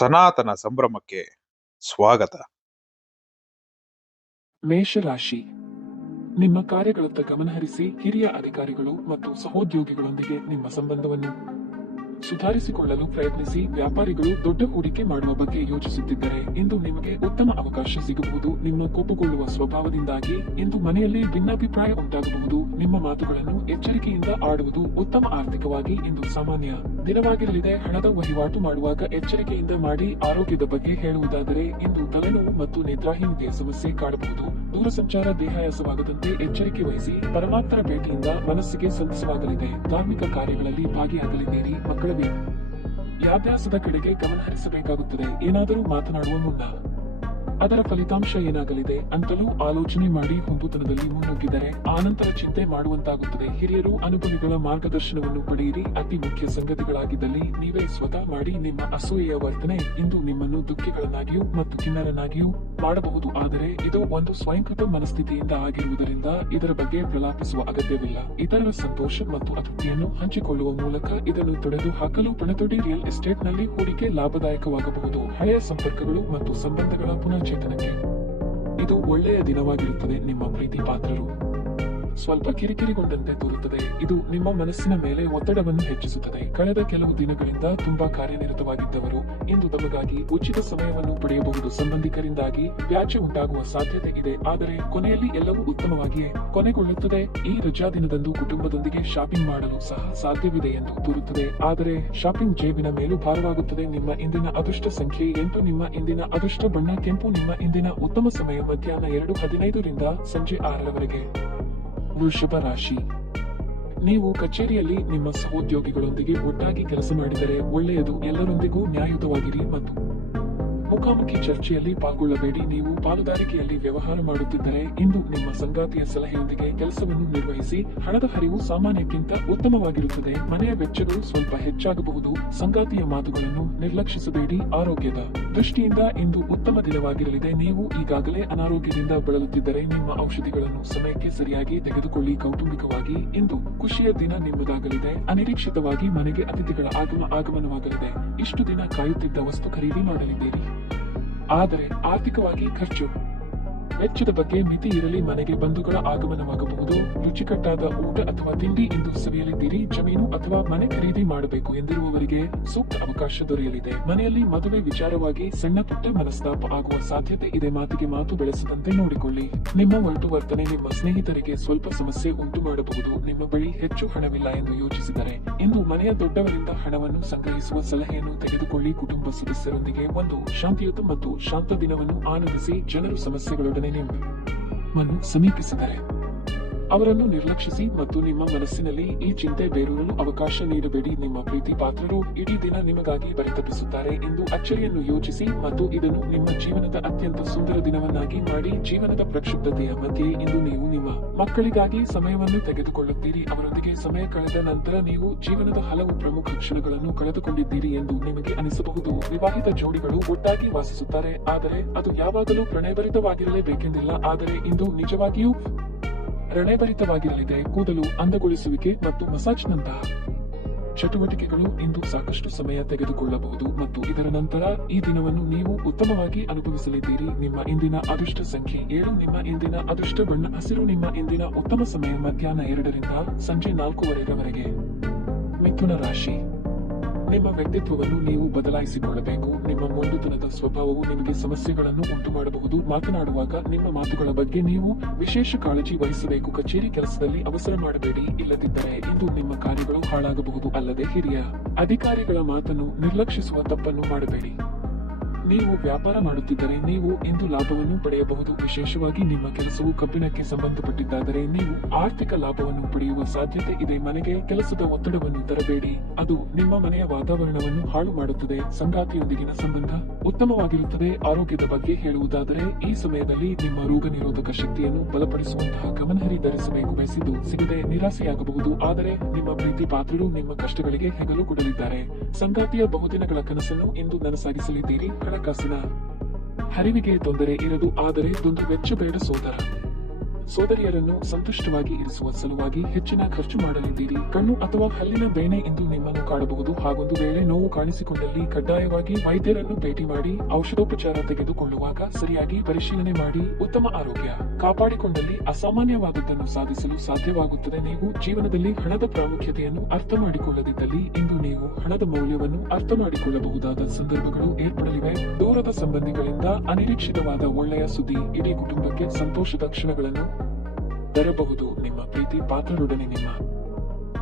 ಸನಾತನ ಸಂಭ್ರಮಕ್ಕೆ ಸ್ವಾಗತ. ಮೇಷರಾಶಿ, ನಿಮ್ಮ ಕಾರ್ಯಗಳತ್ತ ಗಮನಹರಿಸಿ ಹಿರಿಯ ಅಧಿಕಾರಿಗಳು ಮತ್ತು ಸಹೋದ್ಯೋಗಿಗಳೊಂದಿಗೆ ನಿಮ್ಮ ಸಂಬಂಧವನ್ನು ಸುಧಾರಿಸಿಕೊಳ್ಳಲು ಪ್ರಯತ್ನಿಸಿ. ವ್ಯಾಪಾರಿಗಳು ದೊಡ್ಡ ಹೂಡಿಕೆ ಮಾಡುವ ಬಗ್ಗೆ ಯೋಚಿಸುತ್ತಿದ್ದರೆ ಇಂದು ನಿಮಗೆ ಉತ್ತಮ ಅವಕಾಶ ಸಿಗಬಹುದು. ನಿಮ್ಮ ಕೋಪಗೊಳ್ಳುವ ಸ್ವಭಾವದಿಂದಾಗಿ ಇಂದು ಮನೆಯಲ್ಲಿ ಭಿನ್ನಾಭಿಪ್ರಾಯ ಉಂಟಾಗಬಹುದು. ನಿಮ್ಮ ಮಾತುಗಳನ್ನು ಎಚ್ಚರಿಕೆಯಿಂದ ಆಡುವುದು ಉತ್ತಮ. ಆರ್ಥಿಕವಾಗಿ ಇಂದು ಸಾಮಾನ್ಯ ದಿನವಾಗಿರಲಿದೆ. ಹಣದ ವಹಿವಾಟು ಮಾಡುವಾಗ ಎಚ್ಚರಿಕೆಯಿಂದ ಮಾಡಿ. ಆರೋಗ್ಯದ ಬಗ್ಗೆ ಹೇಳುವುದಾದರೆ ಇಂದು ತಲೆನೋವು ಮತ್ತು ನಿದ್ರಾಹೀನತೆಯ ಸಮಸ್ಯೆ ಕಾಡಬಹುದು. ದೂರಸಂಚಾರ ದೇಹಾಯಾಸವಾಗದಂತೆ ಎಚ್ಚರಿಕೆ ವಹಿಸಿ. ಪರಮಾತ್ಮರ ಭೇಟಿಯಿಂದ ಮನಸ್ಸಿಗೆ ಸಂತಸವಾಗಲಿದೆ. ಧಾರ್ಮಿಕ ಕಾರ್ಯಗಳಲ್ಲಿ ಭಾಗಿಯಾಗಲಿದ್ದೀರಿ. ಮಕ್ಕಳ ವಿದ್ಯಾಭ್ಯಾಸದ ಕಡೆಗೆ ಗಮನ ಹರಿಸಬೇಕಾಗುತ್ತದೆ. ಏನಾದರೂ ಮಾತನಾಡುವ ಮುನ್ನ ಅದರ ಫಲಿತಾಂಶ ಏನಾಗಲಿದೆ ಅಂತಲೂ ಆಲೋಚನೆ ಮಾಡಿ ಹುಂಬುತನದಲ್ಲಿ ಮುನ್ನುಗ್ಗಿದರೆ ಆನಂತರ ಚಿಂತೆ ಮಾಡುವಂತಾಗುತ್ತದೆ. ಹಿರಿಯರು ಅನುಭವಿಗಳ ಮಾರ್ಗದರ್ಶನವನ್ನು ಪಡೆಯಿರಿ. ಅತಿ ಮುಖ್ಯ ಸಂಗತಿಗಳಾಗಿದ್ದಲ್ಲಿ ನೀವೇ ಸ್ವತಃ ಮಾಡಿ. ನಿಮ್ಮ ಅಸೂಯೆಯ ವರ್ತನೆ ಇಂದು ನಿಮ್ಮನ್ನು ದುಃಖಿಗಳನ್ನಾಗಿಯೂ ಮತ್ತು ಖಿನ್ನರನ್ನಾಗಿಯೂ ಮಾಡಬಹುದು. ಆದರೆ ಇದು ಒಂದು ಸ್ವಯಂಕೃತ ಮನಸ್ಥಿತಿಯಿಂದ ಆಗಿರುವುದರಿಂದ ಇದರ ಬಗ್ಗೆ ಪ್ರಲಾಪಿಸುವ ಅಗತ್ಯವಿಲ್ಲ. ಇತರರ ಸಂತೋಷ ಮತ್ತು ಅತೃಪ್ತಿಯನ್ನು ಹಂಚಿಕೊಳ್ಳುವ ಮೂಲಕ ಇದನ್ನು ತೊಡೆದು ಹಾಕಲು ಪಣತೊಡಿ. ರಿಯಲ್ ಎಸ್ಟೇಟ್ ನಲ್ಲಿ ಹೂಡಿಕೆ ಲಾಭದಾಯಕವಾಗಬಹುದು. ಹಳೆಯ ಸಂಪರ್ಕಗಳು ಮತ್ತು ಸಂಬಂಧಗಳ ಪುನಶ್ಚೇತನಕ್ಕೆ ಇದು ಒಳ್ಳೆಯ ದಿನವಾಗಿರುತ್ತದೆ. ನಿಮ್ಮ ಪ್ರೀತಿ ಪಾತ್ರರು ಸ್ವಲ್ಪ ಕಿರಿಕಿರಿಗೊಂಡಂತೆ ತೋರುತ್ತದೆ. ಇದು ನಿಮ್ಮ ಮನಸ್ಸಿನ ಮೇಲೆ ಒತ್ತಡವನ್ನು ಹೆಚ್ಚಿಸುತ್ತದೆ. ಕಳೆದ ಕೆಲವು ದಿನಗಳಿಂದ ತುಂಬಾ ಕಾರ್ಯನಿರತವಾಗಿದ್ದವರು ಇಂದು ತಮಗಾಗಿ ಉಚಿತ ಸಮಯವನ್ನು ಪಡೆಯಬಹುದು. ಸಂಬಂಧಿಕರಿಂದಾಗಿ ವ್ಯಾಜ್ಯ ಉಂಟಾಗುವ ಸಾಧ್ಯತೆ ಇದೆ, ಆದರೆ ಕೊನೆಯಲ್ಲಿ ಎಲ್ಲವೂ ಉತ್ತಮವಾಗಿಯೇ ಕೊನೆಗೊಳ್ಳುತ್ತದೆ. ಈ ರಜಾ ದಿನದಂದು ಕುಟುಂಬದೊಂದಿಗೆ ಶಾಪಿಂಗ್ ಮಾಡಲು ಸಹ ಸಾಧ್ಯವಿದೆ ಎಂದು ತೋರುತ್ತದೆ, ಆದರೆ ಶಾಪಿಂಗ್ ಜೇಬಿನ ಮೇಲೂ ಭಾರವಾಗುತ್ತದೆ. ನಿಮ್ಮ ಇಂದಿನ ಅದೃಷ್ಟ ಸಂಖ್ಯೆ 8. ನಿಮ್ಮ ಇಂದಿನ ಅದೃಷ್ಟ ಬಣ್ಣ ಕೆಂಪು. ನಿಮ್ಮ ಇಂದಿನ ಉತ್ತಮ ಸಮಯ ಮಧ್ಯಾಹ್ನ 2:15 ರಿಂದ ಸಂಜೆ 6ರವರೆಗೆ. ವೃಷಭ ರಾಶಿ, ನೀವು ಕಚೇರಿಯಲ್ಲಿ ನಿಮ್ಮ ಸಹೋದ್ಯೋಗಿಗಳೊಂದಿಗೆ ಒಟ್ಟಾಗಿ ಕೆಲಸ ಮಾಡಿದರೆ ಒಳ್ಳೆಯದು. ಎಲ್ಲರೊಂದಿಗೂ ನ್ಯಾಯಯುತವಾಗಿರಿ ಮತ್ತು ಮುಖಾಮುಖಿ ಚರ್ಚೆಯಲ್ಲಿ ಪಾಲ್ಗೊಳ್ಳಬೇಡಿ. ನೀವು ಪಾಲುದಾರಿಕೆಯಲ್ಲಿ ವ್ಯವಹಾರ ಮಾಡುತ್ತಿದ್ದರೆ ಇಂದು ನಿಮ್ಮ ಸಂಗಾತಿಯ ಸಲಹೆಯೊಂದಿಗೆ ಕೆಲಸವನ್ನು ನಿರ್ವಹಿಸಿ. ಹಣದ ಹರಿವು ಸಾಮಾನ್ಯಕ್ಕಿಂತ ಉತ್ತಮವಾಗಿರುತ್ತದೆ. ಮನೆಯ ವೆಚ್ಚಗಳು ಸ್ವಲ್ಪ ಹೆಚ್ಚಾಗಬಹುದು. ಸಂಗಾತಿಯ ಮಾತುಗಳನ್ನು ನಿರ್ಲಕ್ಷಿಸಬೇಡಿ. ಆರೋಗ್ಯದ ದೃಷ್ಟಿಯಿಂದ ಇಂದು ಉತ್ತಮ ದಿನವಾಗಿರಲಿದೆ. ನೀವು ಈಗಾಗಲೇ ಅನಾರೋಗ್ಯದಿಂದ ಬಳಲುತ್ತಿದ್ದರೆ ನಿಮ್ಮ ಔಷಧಿಗಳನ್ನು ಸಮಯಕ್ಕೆ ಸರಿಯಾಗಿ ತೆಗೆದುಕೊಳ್ಳಿ. ಕೌಟುಂಬಿಕವಾಗಿ ಇಂದು ಖುಷಿಯ ದಿನ ನಿಮ್ಮದಾಗಲಿದೆ. ಅನಿರೀಕ್ಷಿತವಾಗಿ ಮನೆಗೆ ಅತಿಥಿಗಳ ಆಗಮನವಾಗಲಿದೆ. ಇಷ್ಟು ದಿನ ಕಾಯುತ್ತಿದ್ದ ವಸ್ತು ಖರೀದಿ ಮಾಡಲಿದ್ದೀರಿ, ಆದರೆ ಆರ್ಥಿಕವಾಗಿ ಖರ್ಚು ವೆಚ್ಚದ ಬಗ್ಗೆ ಮಿತಿ ಇರಲಿ. ಮನೆಗೆ ಬಂಧುಗಳ ಆಗಮನವಾಗಬಹುದು. ರುಚಿಕಟ್ಟಾದ ಊಟ ಅಥವಾ ತಿಂಡಿ ಇಂದು ಸವಿಯಲಿದ್ದೀರಿ. ಜಮೀನು ಅಥವಾ ಮನೆ ಖರೀದಿ ಮಾಡಬೇಕು ಎಂದಿರುವವರಿಗೆ ಸೂಕ್ತ ಅವಕಾಶ ದೊರೆಯಲಿದೆ. ಮನೆಯಲ್ಲಿ ಮದುವೆ ವಿಚಾರವಾಗಿ ಸಣ್ಣ ಪುಟ್ಟ ಮನಸ್ತಾಪ ಆಗುವ ಸಾಧ್ಯತೆ ಇದೆ. ಮಾತಿಗೆ ಮಾತು ಬೆಳೆಸದಂತೆ ನೋಡಿಕೊಳ್ಳಿ. ನಿಮ್ಮ ಒರಟು ವರ್ತನೆ ನಿಮ್ಮ ಸ್ನೇಹಿತರಿಗೆ ಸ್ವಲ್ಪ ಸಮಸ್ಯೆ ಉಂಟು ಮಾಡಬಹುದು. ನಿಮ್ಮ ಬಳಿ ಹೆಚ್ಚು ಹಣವಿಲ್ಲ ಎಂದು ಯೋಚಿಸಿದರೆ ಇಂದು ಮನೆಯ ದೊಡ್ಡವರಿಂದ ಹಣವನ್ನು ಸಂಗ್ರಹಿಸುವ ಸಲಹೆಯನ್ನು ತೆಗೆದುಕೊಳ್ಳಿ. ಕುಟುಂಬ ಸದಸ್ಯರೊಂದಿಗೆ ಒಂದು ಶಾಂತಿಯುತ ಮತ್ತು ಶಾಂತ ದಿನವನ್ನು ಆನಂದಿಸಿ. ಜನರು ಸಮಸ್ಯೆಗಳೊಡನೆ ನಿಮ್ಮನ್ನು ಸಮೀಪಿಸಿದರೆ ಅವರನ್ನು ನಿರ್ಲಕ್ಷಿಸಿ ಮತ್ತು ನಿಮ್ಮ ಮನಸ್ಸಿನಲ್ಲಿ ಈ ಚಿಂತೆ ಬೇರೂರಲು ಅವಕಾಶ ನೀಡಬೇಡಿ. ನಿಮ್ಮ ಪ್ರೀತಿ ಪಾತ್ರರು ಇಡೀ ದಿನ ನಿಮಗಾಗಿ ಪರಿತಪಿಸುತ್ತಾರೆ. ಇಂದು ಅಚ್ಚರಿಯನ್ನು ಯೋಚಿಸಿ ಮತ್ತು ಇದನ್ನು ನಿಮ್ಮ ಜೀವನದ ಅತ್ಯಂತ ಸುಂದರ ದಿನವನ್ನಾಗಿ ಮಾಡಿ. ಜೀವನದ ಪ್ರಕ್ಷುಬ್ಧತೆಯ ಮಧ್ಯೆ ಇಂದು ನೀವು ನಿಮ್ಮ ಮಕ್ಕಳಿಗಾಗಿ ಸಮಯವನ್ನು ತೆಗೆದುಕೊಳ್ಳುತ್ತೀರಿ. ಅವರೊಂದಿಗೆ ಸಮಯ ಕಳೆದ ನಂತರ ನೀವು ಜೀವನದ ಹಲವು ಪ್ರಮುಖ ಕ್ಷಣಗಳನ್ನು ಕಳೆದುಕೊಂಡಿದ್ದೀರಿ ಎಂದು ನಿಮಗೆ ಅನಿಸಬಹುದು. ವಿವಾಹಿತ ಜೋಡಿಗಳು ಒಟ್ಟಾಗಿ ವಾಸಿಸುತ್ತಾರೆ, ಆದರೆ ಅದು ಯಾವಾಗಲೂ ಪ್ರಣಯಭರಿತವಾಗಿರಲೇಬೇಕೆಂದಿಲ್ಲ. ಆದರೆ ಇಂದು ನಿಜವಾಗಿಯೂ ಪ್ರಣಯಭರಿತವಾಗಿರಲಿದೆ. ಕೂದಲು ಅಂದಗೊಳಿಸುವಿಕೆ ಮತ್ತು ಮಸಾಜ್ನಂತಹ ಚಟುವಟಿಕೆಗಳು ಇಂದು ಸಾಕಷ್ಟು ಸಮಯ ತೆಗೆದುಕೊಳ್ಳಬಹುದು ಮತ್ತು ಇದರ ನಂತರ ಈ ದಿನವನ್ನು ನೀವು ಉತ್ತಮವಾಗಿ ಅನುಭವಿಸಲಿದ್ದೀರಿ. ನಿಮ್ಮ ಇಂದಿನ ಅದೃಷ್ಟ ಸಂಖ್ಯೆ 7. ನಿಮ್ಮ ಇಂದಿನ ಅದೃಷ್ಟ ಬಣ್ಣ ಹಸಿರು. ನಿಮ್ಮ ಇಂದಿನ ಉತ್ತಮ ಸಮಯ ಮಧ್ಯಾಹ್ನ 2 ರಿಂದ ಸಂಜೆ 4ರವರೆಗೆ. ಮಿಥುನ ರಾಶಿ, ನಿಮ್ಮ ವ್ಯಕ್ತಿತ್ವವನ್ನು ನೀವು ಬದಲಾಯಿಸಿಕೊಳ್ಳಬೇಕು. ನಿಮ್ಮ ಮೊಂಡುತನದ ಸ್ವಭಾವವು ನಿಮಗೆ ಸಮಸ್ಯೆಗಳನ್ನು ಉಂಟು ಮಾಡಬಹುದು. ಮಾತನಾಡುವಾಗ ನಿಮ್ಮ ಮಾತುಗಳ ಬಗ್ಗೆ ನೀವು ವಿಶೇಷ ಕಾಳಜಿ ವಹಿಸಬೇಕು. ಕಚೇರಿ ಕೆಲಸದಲ್ಲಿ ಅವಸರ ಮಾಡಬೇಡಿ, ಇಲ್ಲದಿದ್ದರೆ ಇಂದು ನಿಮ್ಮ ಕಾರ್ಯಗಳು ಹಾಳಾಗಬಹುದು. ಅಲ್ಲದೆ ಹಿರಿಯ ಅಧಿಕಾರಿಗಳ ಮಾತನ್ನು ನಿರ್ಲಕ್ಷಿಸುವ ತಪ್ಪನ್ನು ಮಾಡಬೇಡಿ. ನೀವು ವ್ಯಾಪಾರ ಮಾಡುತ್ತಿದ್ದರೆ ನೀವು ಇಂದು ಲಾಭವನ್ನು ಪಡೆಯಬಹುದು. ವಿಶೇಷವಾಗಿ ನಿಮ್ಮ ಕೆಲಸವು ಕಬ್ಬಿಣಕ್ಕೆ ಸಂಬಂಧಪಟ್ಟಿದ್ದಾದರೆ ನೀವು ಆರ್ಥಿಕ ಲಾಭವನ್ನು ಪಡೆಯುವ ಸಾಧ್ಯತೆ ಇದೆ. ಮನೆಗೆ ಕೆಲಸದ ಒತ್ತಡವನ್ನು ತರಬೇಡಿ, ಅದು ನಿಮ್ಮ ಮನೆಯ ವಾತಾವರಣವನ್ನು ಹಾಳು ಮಾಡುತ್ತದೆ. ಸಂಗಾತಿಯೊಂದಿಗಿನ ಸಂಬಂಧ ಉತ್ತಮವಾಗಿರುತ್ತದೆ. ಆರೋಗ್ಯದ ಬಗ್ಗೆ ಹೇಳುವುದಾದರೆ ಈ ಸಮಯದಲ್ಲಿ ನಿಮ್ಮ ರೋಗ ನಿರೋಧಕ ಶಕ್ತಿಯನ್ನು ಬಲಪಡಿಸುವಂತಹ ಗಮನಹರಿ ಧರಿಸಬೇಕು. ಬಯಸಿದ್ದು ಸಿಗದೆ ನಿರಾಸೆಯಾಗಬಹುದು, ಆದರೆ ನಿಮ್ಮ ಪ್ರೀತಿ ಪಾತ್ರರು ನಿಮ್ಮ ಕಷ್ಟಗಳಿಗೆ ಹೆಗಲು ಕೊಡಲಿದ್ದಾರೆ. ಸಂಗಾತಿಯ ಬಹುದಿನಗಳ ಕನಸನ್ನು ಇಂದು ನನಸಾಗಿಸಲಿದ್ದೀರಿ. ಹಣಕಾಸಿನ ಹರಿವಿಗೆ ತೊಂದರೆ ಇರದು, ಆದರೆ ವೆಚ್ಚ ಬೇಡ ಸೋದರ ಸೋದರಿಯರನ್ನು ಸಂತುಷ್ಟವಾಗಿ ಇರಿಸುವ ಸಲುವಾಗಿ ಹೆಚ್ಚಿನ ಖರ್ಚು ಮಾಡಲಿದ್ದೀರಿ. ಕಣ್ಣು ಅಥವಾ ಹಲ್ಲಿನ ಬೇನೆ ಇಂದು ನಿಮ್ಮನ್ನು ಕಾಡಬಹುದು. ಹಾಗೊಂದು ವೇಳೆ ನೋವು ಕಾಣಿಸಿಕೊಂಡಲ್ಲಿ ಕಡ್ಡಾಯವಾಗಿ ವೈದ್ಯರನ್ನು ಭೇಟಿ ಮಾಡಿ ಔಷಧೋಪಚಾರ ತೆಗೆದುಕೊಳ್ಳುವಾಗ ಸರಿಯಾಗಿ ಪರಿಶೀಲನೆ ಮಾಡಿ ಉತ್ತಮ ಆರೋಗ್ಯ ಕಾಪಾಡಿಕೊಂಡಲ್ಲಿ ಅಸಾಮಾನ್ಯವಾದದ್ದನ್ನು ಸಾಧಿಸಲು ಸಾಧ್ಯವಾಗುತ್ತದೆ. ನೀವು ಜೀವನದಲ್ಲಿ ಹಣದ ಪ್ರಾಮುಖ್ಯತೆಯನ್ನು ಅರ್ಥ ಮಾಡಿಕೊಳ್ಳದಿದ್ದಲ್ಲಿ ಇಂದು ನೀವು ಹಣದ ಮೌಲ್ಯವನ್ನು ಅರ್ಥ ಮಾಡಿಕೊಳ್ಳಬಹುದಾದ ಸಂದರ್ಭಗಳು ಏರ್ಪಡಲಿವೆ. ದೂರದ ಸಂಬಂಧಿಗಳಿಂದ ಅನಿರೀಕ್ಷಿತವಾದ ಒಳ್ಳೆಯ ಸುದ್ದಿ ಇಡೀ ಕುಟುಂಬಕ್ಕೆ ಸಂತೋಷದ ಕ್ಷಣಗಳನ್ನು ತರಬಹುದು. ನಿಮ್ಮ ಪ್ರೀತಿ ಪಾತ್ರರೊಡನೆ ನಿಮ್ಮ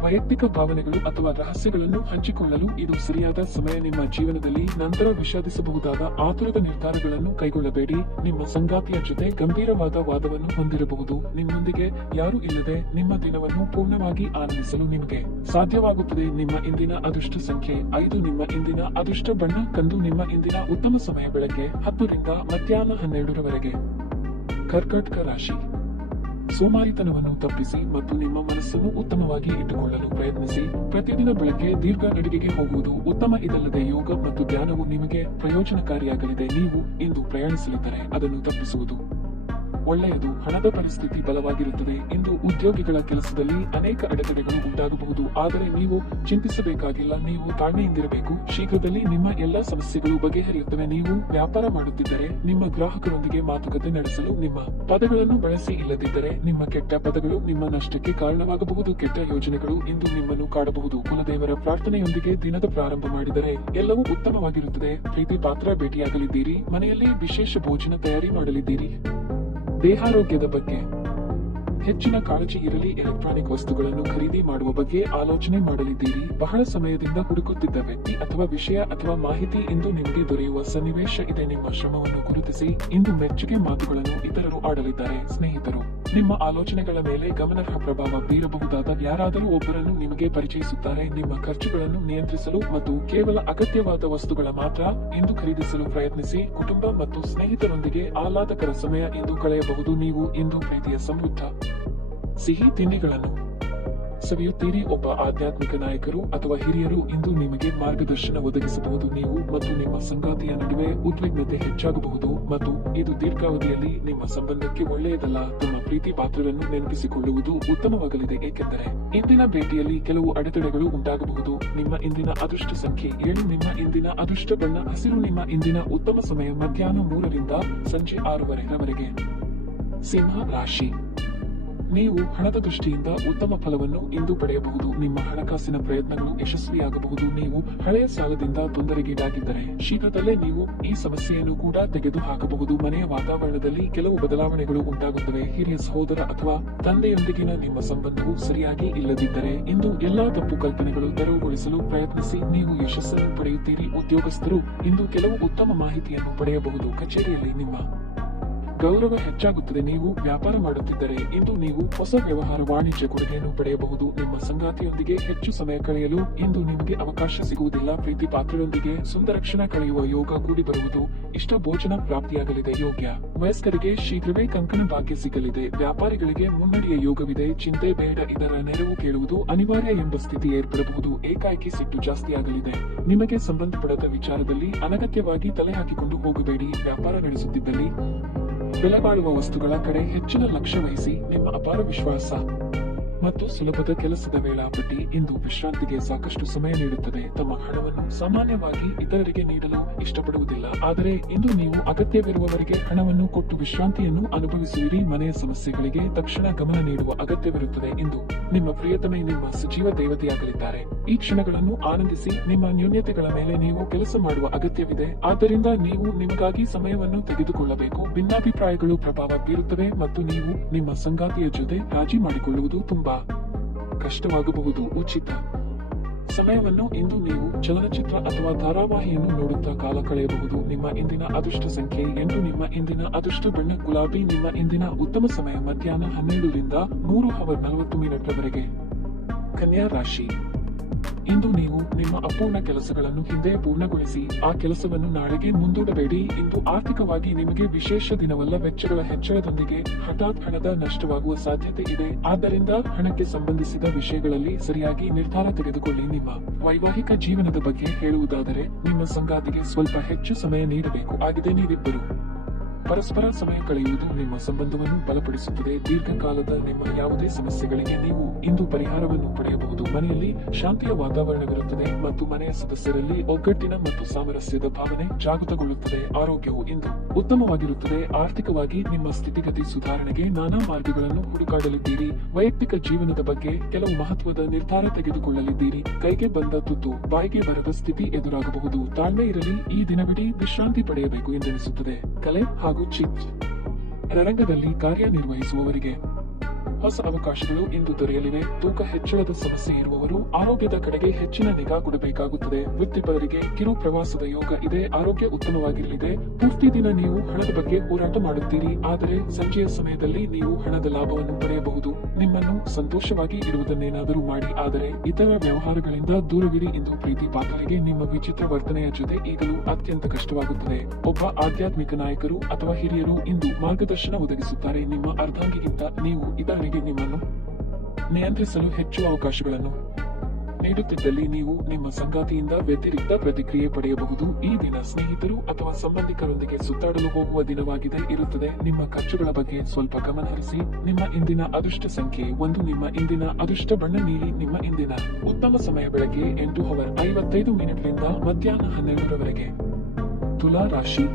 ವೈಯಕ್ತಿಕ ಭಾವನೆಗಳು ಅಥವಾ ರಹಸ್ಯಗಳನ್ನು ಹಂಚಿಕೊಳ್ಳಲು ಇದು ಸರಿಯಾದ ಸಮಯ. ನಿಮ್ಮ ಜೀವನದಲ್ಲಿ ನಂತರ ವಿಷಾದಿಸಬಹುದಾದ ಆತುರದ ನಿರ್ಧಾರಗಳನ್ನು ಕೈಗೊಳ್ಳಬೇಡಿ. ನಿಮ್ಮ ಸಂಗಾತಿಯ ಜೊತೆ ಗಂಭೀರವಾದ ವಾದವನ್ನು ಹೊಂದಿರಬಹುದು. ನಿಮ್ಮೊಂದಿಗೆ ಯಾರೂ ಇಲ್ಲದೆ ನಿಮ್ಮ ದಿನವನ್ನು ಪೂರ್ಣವಾಗಿ ಆನಂದಿಸಲು ನಿಮಗೆ ಸಾಧ್ಯವಾಗುತ್ತದೆ. ನಿಮ್ಮ ಇಂದಿನ ಅದೃಷ್ಟ ಸಂಖ್ಯೆ 5. ನಿಮ್ಮ ಇಂದಿನ ಅದೃಷ್ಟ ಬಣ್ಣ ಕಂದು. ನಿಮ್ಮ ಇಂದಿನ ಉತ್ತಮ ಸಮಯ ಬೆಳಗ್ಗೆ 10 ರಿಂದ ಮಧ್ಯಾಹ್ನ 12ರವರೆಗೆ. ಕರ್ಕಾಟಕ ರಾಶಿ. ಸೋಮಾರಿತನವನ್ನು ತಪ್ಪಿಸಿ ಮತ್ತು ನಿಮ್ಮ ಮನಸ್ಸನ್ನು ಉತ್ತಮವಾಗಿ ಇಟ್ಟುಕೊಳ್ಳಲು ಪ್ರಯತ್ನಿಸಿ. ಪ್ರತಿದಿನ ಬೆಳಗ್ಗೆ ದೀರ್ಘ ನಡಿಗೆಗೆ ಹೋಗುವುದು ಉತ್ತಮ. ಇದಲ್ಲದೆ ಯೋಗ ಮತ್ತು ಧ್ಯಾನವು ನಿಮಗೆ ಪ್ರಯೋಜನಕಾರಿಯಾಗಲಿದೆ. ನೀವು ಇಂದು ಪ್ರಯಾಣಿಸಲಿದ್ದರೆ ಅದನ್ನು ತಪ್ಪಿಸುವುದು ಒಳ್ಳೆಯದು. ಹಣದ ಪರಿಸ್ಥಿತಿ ಬಲವಾಗಿರುತ್ತದೆ. ಇಂದು ಉದ್ಯೋಗಿಗಳ ಕೆಲಸದಲ್ಲಿ ಅನೇಕ ಅಡೆತಡೆಗಳು ಉಂಟಾಗಬಹುದು, ಆದರೆ ನೀವು ಚಿಂತಿಸಬೇಕಾಗಿಲ್ಲ. ನೀವು ತಾಳ್ಮೆಯಿಂದಿರಬೇಕು. ಶೀಘ್ರದಲ್ಲಿ ನಿಮ್ಮ ಎಲ್ಲಾ ಸಮಸ್ಯೆಗಳು ಬಗೆಹರಿಯುತ್ತವೆ. ನೀವು ವ್ಯಾಪಾರ ಮಾಡುತ್ತಿದ್ದರೆ ನಿಮ್ಮ ಗ್ರಾಹಕರೊಂದಿಗೆ ಮಾತುಕತೆ ನಡೆಸಲು ನಿಮ್ಮ ಪದಗಳನ್ನು ಬಳಸಿ. ಇಲ್ಲದಿದ್ದರೆ ನಿಮ್ಮ ಕೆಟ್ಟ ಪದಗಳು ನಿಮ್ಮ ನಷ್ಟಕ್ಕೆ ಕಾರಣವಾಗಬಹುದು. ಕೆಟ್ಟ ಯೋಜನೆಗಳು ಇಂದು ನಿಮ್ಮನ್ನು ಕಾಡಬಹುದು. ಕುಲದೇವರ ಪ್ರಾರ್ಥನೆಯೊಂದಿಗೆ ದಿನದ ಪ್ರಾರಂಭ ಮಾಡಿದರೆ ಎಲ್ಲವೂ ಉತ್ತಮವಾಗಿರುತ್ತದೆ. ಪ್ರೀತಿ ಪಾತ್ರ ಭೇಟಿಯಾಗಲಿದ್ದೀರಿ. ಮನೆಯಲ್ಲಿ ವಿಶೇಷ ಭೋಜನ ತಯಾರಿ ಮಾಡಲಿದ್ದೀರಿ. ದೇಹಾರೋಗ್ಯದ ಬಗ್ಗೆ ಹೆಚ್ಚಿನ ಕಾಳಜಿ ಇರಲಿ. ಎಲೆಕ್ಟ್ರಾನಿಕ್ ವಸ್ತುಗಳನ್ನು ಖರೀದಿ ಮಾಡುವ ಬಗ್ಗೆ ಆಲೋಚನೆ ಮಾಡಲಿದ್ದೀರಿ. ಬಹಳ ಸಮಯದಿಂದ ಹುಡುಕುತ್ತಿದ್ದ ವ್ಯಕ್ತಿ ಅಥವಾ ವಿಷಯ ಅಥವಾ ಮಾಹಿತಿ ಇಂದು ನಿಮಗೆ ದೊರೆಯುವ ಸನ್ನಿವೇಶ ಇದೆ. ನಿಮ್ಮ ಶ್ರಮವನ್ನು ಗುರುತಿಸಿ ಇಂದು ಮೆಚ್ಚುಗೆ ಮಾತುಗಳನ್ನು ಇತರರು ಆಡಲಿದ್ದಾರೆ. ಸ್ನೇಹಿತರು ನಿಮ್ಮ ಆಲೋಚನೆಗಳ ಮೇಲೆ ಗಮನಾರ್ಹ ಪ್ರಭಾವ ಬೀರಬಹುದಾದ ಯಾರಾದರೂ ಒಬ್ಬರನ್ನು ನಿಮಗೆ ಪರಿಚಯಿಸುತ್ತಾರೆ. ನಿಮ್ಮ ಖರ್ಚುಗಳನ್ನು ನಿಯಂತ್ರಿಸಲು ಮತ್ತು ಕೇವಲ ಅಗತ್ಯವಾದ ವಸ್ತುಗಳ ಮಾತ್ರ ಇಂದು ಖರೀದಿಸಲು ಪ್ರಯತ್ನಿಸಿ. ಕುಟುಂಬ ಮತ್ತು ಸ್ನೇಹಿತರೊಂದಿಗೆ ಆಹ್ಲಾದಕರ ಸಮಯ ಇಂದು ಕಳೆಯಬಹುದು. ನೀವು ಇಂದು ಪ್ರೀತಿಯ ಸಮೃದ್ಧ ಸಿಹಿ ತಿಂಡಿಗಳನ್ನು ಸವಿಯುತ್ತೀರಿ. ಒಬ್ಬ ಆಧ್ಯಾತ್ಮಿಕ ನಾಯಕರು ಅಥವಾ ಹಿರಿಯರು ಇಂದು ನಿಮಗೆ ಮಾರ್ಗದರ್ಶನ ಒದಗಿಸಬಹುದು. ನೀವು ಮತ್ತು ನಿಮ್ಮ ಸಂಗಾತಿಯ ನಡುವೆ ಉದ್ವಿಗ್ನತೆ ಹೆಚ್ಚಾಗಬಹುದು ಮತ್ತು ಇದು ದೀರ್ಘಾವಧಿಯಲ್ಲಿ ನಿಮ್ಮ ಸಂಬಂಧಕ್ಕೆ ಒಳ್ಳೆಯದಲ್ಲ. ತಮ್ಮ ಪ್ರೀತಿ ಪಾತ್ರರನ್ನು ನೆನಪಿಸಿಕೊಳ್ಳುವುದು ಉತ್ತಮವಾಗಲಿದೆ, ಏಕೆಂದರೆ ಇಂದಿನ ಭೇಟಿಯಲ್ಲಿ ಕೆಲವು ಅಡೆತಡೆಗಳು ಉಂಟಾಗಬಹುದು. ನಿಮ್ಮ ಇಂದಿನ ಅದೃಷ್ಟ ಸಂಖ್ಯೆ 7. ನಿಮ್ಮ ಇಂದಿನ ಅದೃಷ್ಟ ಬಣ್ಣ ಹಸಿರು. ನಿಮ್ಮ ಇಂದಿನ ಉತ್ತಮ ಸಮಯ ಮಧ್ಯಾಹ್ನ 3 ರಿಂದ ಸಂಜೆ 6ರವರೆಗೆ. ಸಿಂಹ ರಾಶಿ. ನೀವು ಹಣದ ದೃಷ್ಟಿಯಿಂದ ಉತ್ತಮ ಫಲವನ್ನು ಇಂದು ಪಡೆಯಬಹುದು. ನಿಮ್ಮ ಹಣಕಾಸಿನ ಪ್ರಯತ್ನಗಳು ಯಶಸ್ವಿಯಾಗಬಹುದು. ನೀವು ಹಳೆಯ ಸಾಲದಿಂದ ತೊಂದರೆಗೀಡಾಗಿದ್ದರೆ ಶೀಘ್ರದಲ್ಲೇ ನೀವು ಈ ಸಮಸ್ಯೆಯನ್ನು ಕೂಡ ತೆಗೆದು ಹಾಕಬಹುದು. ಮನೆಯ ವಾತಾವರಣದಲ್ಲಿ ಕೆಲವು ಬದಲಾವಣೆಗಳು ಉಂಟಾಗುತ್ತವೆ. ಹಿರಿಯ ಸಹೋದರ ಅಥವಾ ತಂದೆಯೊಂದಿಗಿನ ನಿಮ್ಮ ಸಂಬಂಧವು ಸರಿಯಾಗಿ ಇಲ್ಲದಿದ್ದರೆ ಇಂದು ಎಲ್ಲಾ ತಪ್ಪು ಕಲ್ಪನೆಗಳು ತೆರವುಗೊಳಿಸಲು ಪ್ರಯತ್ನಿಸಿ. ನೀವು ಯಶಸ್ಸನ್ನು ಪಡೆಯುತ್ತೀರಿ. ಉದ್ಯೋಗಸ್ಥರು ಇಂದು ಕೆಲವು ಉತ್ತಮ ಮಾಹಿತಿಯನ್ನು ಪಡೆಯಬಹುದು. ಕಚೇರಿಯಲ್ಲಿ ನಿಮ್ಮ ಗೌರವ ಹೆಚ್ಚಾಗುತ್ತದೆ. ನೀವು ವ್ಯಾಪಾರ ಮಾಡುತ್ತಿದ್ದರೆ ಇಂದು ನೀವು ಹೊಸ ವ್ಯವಹಾರ ವಾಣಿಜ್ಯ ಕೊಡುಗೆಯನ್ನು ಪಡೆಯಬಹುದು. ನಿಮ್ಮ ಸಂಗಾತಿಯೊಂದಿಗೆ ಹೆಚ್ಚು ಸಮಯ ಕಳೆಯಲು ಇಂದು ನಿಮಗೆ ಅವಕಾಶ ಸಿಗುವುದಿಲ್ಲ. ಪ್ರೀತಿ ಪಾತ್ರರೊಂದಿಗೆ ಸುಂದರ ಕ್ಷಣ ಕಳೆಯುವ ಯೋಗ ಕೂಡಿ ಬರುವುದು. ಇಷ್ಟ ಭೋಜನ ಪ್ರಾಪ್ತಿಯಾಗಲಿದೆ. ಯೋಗ್ಯ ವಯಸ್ಕರಿಗೆ ಶೀಘ್ರವೇ ಕಂಕಣ ಭಾಗ್ಯ ಸಿಗಲಿದೆ. ವ್ಯಾಪಾರಿಗಳಿಗೆ ಮುನ್ನಡೆಯ ಯೋಗವಿದೆ. ಚಿಂತೆ ಬೇಡ. ಇದರ ನೆರವು ಕೇಳುವುದು ಅನಿವಾರ್ಯ ಎಂಬ ಸ್ಥಿತಿ ಏರ್ಪಡಬಹುದು. ಏಕಾಏಕಿ ಸಿಟ್ಟು ಜಾಸ್ತಿಯಾಗಲಿದೆ. ನಿಮಗೆ ಸಂಬಂಧಪಡದ ವಿಚಾರದಲ್ಲಿ ಅನಗತ್ಯವಾಗಿ ತಲೆ ಹಾಕಿಕೊಂಡು ಹೋಗಬೇಡಿ. ವ್ಯಾಪಾರ ನಡೆಸುತ್ತಿದ್ದಲ್ಲಿ ಬೆಲೆ ಬಾಳುವ ವಸ್ತುಗಳ ಕಡೆ ಹೆಚ್ಚಿನ ಲಕ್ಷ್ಯ ವಹಿಸಿ. ನಿಮ್ಮ ಅಪಾರ ವಿಶ್ವಾಸ ಮತ್ತು ಸುಲಭದ ಕೆಲಸದ ವೇಳಾಪಟ್ಟಿ ಇಂದು ವಿಶ್ರಾಂತಿಗೆ ಸಾಕಷ್ಟು ಸಮಯ ನೀಡುತ್ತದೆ. ತಮ್ಮ ಹಣವನ್ನು ಸಾಮಾನ್ಯವಾಗಿ ಇತರರಿಗೆ ನೀಡಲು ಇಷ್ಟಪಡುವುದಿಲ್ಲ, ಆದರೆ ಇಂದು ನೀವು ಅಗತ್ಯವಿರುವವರಿಗೆ ಹಣವನ್ನು ಕೊಟ್ಟು ವಿಶ್ರಾಂತಿಯನ್ನು ಅನುಭವಿಸುವಿರಿ. ಮನೆಯ ಸಮಸ್ಯೆಗಳಿಗೆ ತಕ್ಷಣ ಗಮನ ನೀಡುವ ಅಗತ್ಯವಿರುತ್ತದೆ. ಇಂದು ನಿಮ್ಮ ಪ್ರಿಯತಮೆ ನಿಮ್ಮ ಸಜೀವ ದೇವತೆಯಾಗಲಿದ್ದಾರೆ. ಈ ಕ್ಷಣಗಳನ್ನು ಆನಂದಿಸಿ. ನಿಮ್ಮ ನ್ಯೂನ್ಯತೆಗಳ ಮೇಲೆ ನೀವು ಕೆಲಸ ಮಾಡುವ ಅಗತ್ಯವಿದೆ, ಆದ್ದರಿಂದ ನೀವು ನಿಮಗಾಗಿ ಸಮಯವನ್ನು ತೆಗೆದುಕೊಳ್ಳಬೇಕು. ಭಿನ್ನಾಭಿಪ್ರಾಯಗಳು ಪ್ರಭಾವ ಬೀರುತ್ತವೆ ಮತ್ತು ನೀವು ನಿಮ್ಮ ಸಂಗಾತಿಯ ಜೊತೆ ರಾಜಿ ಮಾಡಿಕೊಳ್ಳುವುದು ತುಂಬಾ ಕಷ್ಟವಾಗಬಹುದು. ಉಚಿತ ಸಮಯವನ್ನು ಇಂದು ನೀವು ಚಲನಚಿತ್ರ ಅಥವಾ ಧಾರಾವಾಹಿಯನ್ನು ನೋಡುತ್ತಾ ಕಾಲ ಕಳೆಯಬಹುದು. ನಿಮ್ಮ ಇಂದಿನ ಅದೃಷ್ಟ ಸಂಖ್ಯೆ 8. ನಿಮ್ಮ ಇಂದಿನ ಅದೃಷ್ಟ ಬಣ್ಣ ಗುಲಾಬಿ. ನಿಮ್ಮ ಇಂದಿನ ಉತ್ತಮ ಸಮಯ ಮಧ್ಯಾಹ್ನ 12 ರಿಂದ 3:40 ಕನ್ಯಾ ರಾಶಿ. ಇಂದು ನೀವು ನಿಮ್ಮ ಅಪೂರ್ಣ ಕೆಲಸಗಳನ್ನು ಹಿಂದೆ ಪೂರ್ಣಗೊಳಿಸಿ. ಆ ಕೆಲಸವನ್ನು ನಾಳೆಗೆ ಮುಂದೂಡಬೇಡಿ. ಇಂದು ಆರ್ಥಿಕವಾಗಿ ನಿಮಗೆ ವಿಶೇಷ ದಿನವಲ್ಲ. ವೆಚ್ಚಗಳ ಹೆಚ್ಚಳದೊಂದಿಗೆ ಹಠಾತ್ ಹಣದ ನಷ್ಟವಾಗುವ ಸಾಧ್ಯತೆ ಇದೆ, ಆದ್ದರಿಂದ ಹಣಕ್ಕೆ ಸಂಬಂಧಿಸಿದ ವಿಷಯಗಳಲ್ಲಿ ಸರಿಯಾಗಿ ನಿರ್ಧಾರ ತೆಗೆದುಕೊಳ್ಳಿ. ನಿಮ್ಮ ವೈವಾಹಿಕ ಜೀವನದ ಬಗ್ಗೆ ಹೇಳುವುದಾದರೆ ನಿಮ್ಮ ಸಂಗಾತಿಗೆ ಸ್ವಲ್ಪ ಹೆಚ್ಚು ಸಮಯ ನೀಡಬೇಕು ಆಗಿದೆ. ನೀವಿಬ್ಬರು ಪರಸ್ಪರ ಸಮಯ ಕಳೆಯುವುದು ನಿಮ್ಮ ಸಂಬಂಧವನ್ನು ಬಲಪಡಿಸುತ್ತದೆ. ದೀರ್ಘಕಾಲದ ನಿಮ್ಮ ಯಾವುದೇ ಸಮಸ್ಯೆಗಳಿಗೆ ನೀವು ಇಂದು ಪರಿಹಾರವನ್ನು ಪಡೆಯಬಹುದು. ಮನೆಯಲ್ಲಿ ಶಾಂತಿಯ ವಾತಾವರಣವಿರುತ್ತದೆ ಮತ್ತು ಮನೆಯ ಸದಸ್ಯರಲ್ಲಿ ಒಗ್ಗಟ್ಟಿನ ಮತ್ತು ಸಾಮರಸ್ಯದ ಭಾವನೆ ಜಾಗೃತಗೊಳ್ಳುತ್ತದೆ. ಆರೋಗ್ಯವು ಇಂದು ಉತ್ತಮವಾಗಿರುತ್ತದೆ. ಆರ್ಥಿಕವಾಗಿ ನಿಮ್ಮ ಸ್ಥಿತಿಗತಿ ಸುಧಾರಣೆಗೆ ನಾನಾ ಮಾರ್ಗಗಳನ್ನು ಹುಡುಕಾಡಲಿದ್ದೀರಿ. ವೈಯಕ್ತಿಕ ಜೀವನದ ಬಗ್ಗೆ ಕೆಲವು ಮಹತ್ವದ ನಿರ್ಧಾರ ತೆಗೆದುಕೊಳ್ಳಲಿದ್ದೀರಿ. ಕೈಗೆ ಬಂದ ತುತ್ತು ಬಾಯಿಗೆ ಬರದ ಸ್ಥಿತಿ ಎದುರಾಗಬಹುದು. ತಾಳ್ಮೆ ಇರಲಿ. ಈ ದಿನವಿಡೀ ವಿಶ್ರಾಂತಿ ಪಡೆಯಬೇಕು ಎಂದೆನಿಸುತ್ತದೆ. ಕಲೆ ಹಾಗೂ ರಂಗದಲ್ಲಿ ಕಾರ್ಯನಿರ್ವಹಿಸುವವರಿಗೆ ಹೊಸ ಅವಕಾಶಗಳು ಇಂದು ದೊರೆಯಲಿವೆ. ತೂಕ ಹೆಚ್ಚಳದ ಸಮಸ್ಯೆ ಇರುವವರು ಆರೋಗ್ಯದ ಕಡೆಗೆ ಹೆಚ್ಚಿನ ನಿಗಾ ಕೊಡಬೇಕಾಗುತ್ತದೆ. ವೃತ್ತಿಪರರಿಗೆ ಕಿರು ಪ್ರವಾಸದ ಯೋಗ ಇದೆ. ಆರೋಗ್ಯ ಉತ್ತಮವಾಗಿರಲಿದೆ. ಪೂರ್ತಿ ದಿನ ನೀವು ಹಣದ ಬಗ್ಗೆ ಹೋರಾಟ ಮಾಡುತ್ತೀರಿ, ಆದರೆ ಸಂಜೆಯ ಸಮಯದಲ್ಲಿ ನೀವು ಹಣದ ಲಾಭವನ್ನು ಪಡೆಯಬಹುದು. ನಿಮ್ಮನ್ನು ಸಂತೋಷವಾಗಿ ಇಡುವುದನ್ನೇನಾದರೂ ಮಾಡಿ, ಆದರೆ ಇತರ ವ್ಯವಹಾರಗಳಿಂದ ದೂರವಿಡಿ. ಇಂದು ಪ್ರೀತಿ ಪಾತ್ರರಿಗೆ ನಿಮ್ಮ ವಿಚಿತ್ರ ವರ್ತನೆಯ ಜೊತೆ ಈಗಲೂ ಅತ್ಯಂತ ಕಷ್ಟವಾಗುತ್ತದೆ. ಒಬ್ಬ ಆಧ್ಯಾತ್ಮಿಕ ನಾಯಕರು ಅಥವಾ ಹಿರಿಯರು ಇಂದು ಮಾರ್ಗದರ್ಶನ ಒದಗಿಸುತ್ತಾರೆ. ನಿಮ್ಮ ಅರ್ಧಾಂಗಿಗಿಂತ ನೀವು ಇತರರಿಗೆ ನಿಮ್ಮನ್ನು ನಿಯಂತ್ರಿಸಲು ಹೆಚ್ಚು ಅವಕಾಶಗಳನ್ನು ನೀಡುತ್ತಿದ್ದಲ್ಲಿ ನೀವು ನಿಮ್ಮ ಸಂಗಾತಿಯಿಂದ ವ್ಯತಿರಿಕ್ತ ಪ್ರತಿಕ್ರಿಯೆ ಪಡೆಯಬಹುದು. ಈ ದಿನ ಸ್ನೇಹಿತರು ಅಥವಾ ಸಂಬಂಧಿಕರೊಂದಿಗೆ ಸುತ್ತಾಡಲು ಹೋಗುವ ದಿನವಾಗಿದೆ ಇರುತ್ತದೆ. ನಿಮ್ಮ ಖರ್ಚುಗಳ ಬಗ್ಗೆ ಸ್ವಲ್ಪ ಗಮನ ಹರಿಸಿ. ನಿಮ್ಮ ಇಂದಿನ ಅದೃಷ್ಟ ಸಂಖ್ಯೆ 1. ನಿಮ್ಮ ಇಂದಿನ ಅದೃಷ್ಟ ಬಣ್ಣ ನೀಲಿ. ನಿಮ್ಮ ಇಂದಿನ ಉತ್ತಮ ಸಮಯ ಬೆಳಗ್ಗೆ 8:55 ರಿಂದ ಮಧ್ಯಾಹ್ನ 12ರವರೆಗೆ. ತುಲಾ ರಾಶಿ.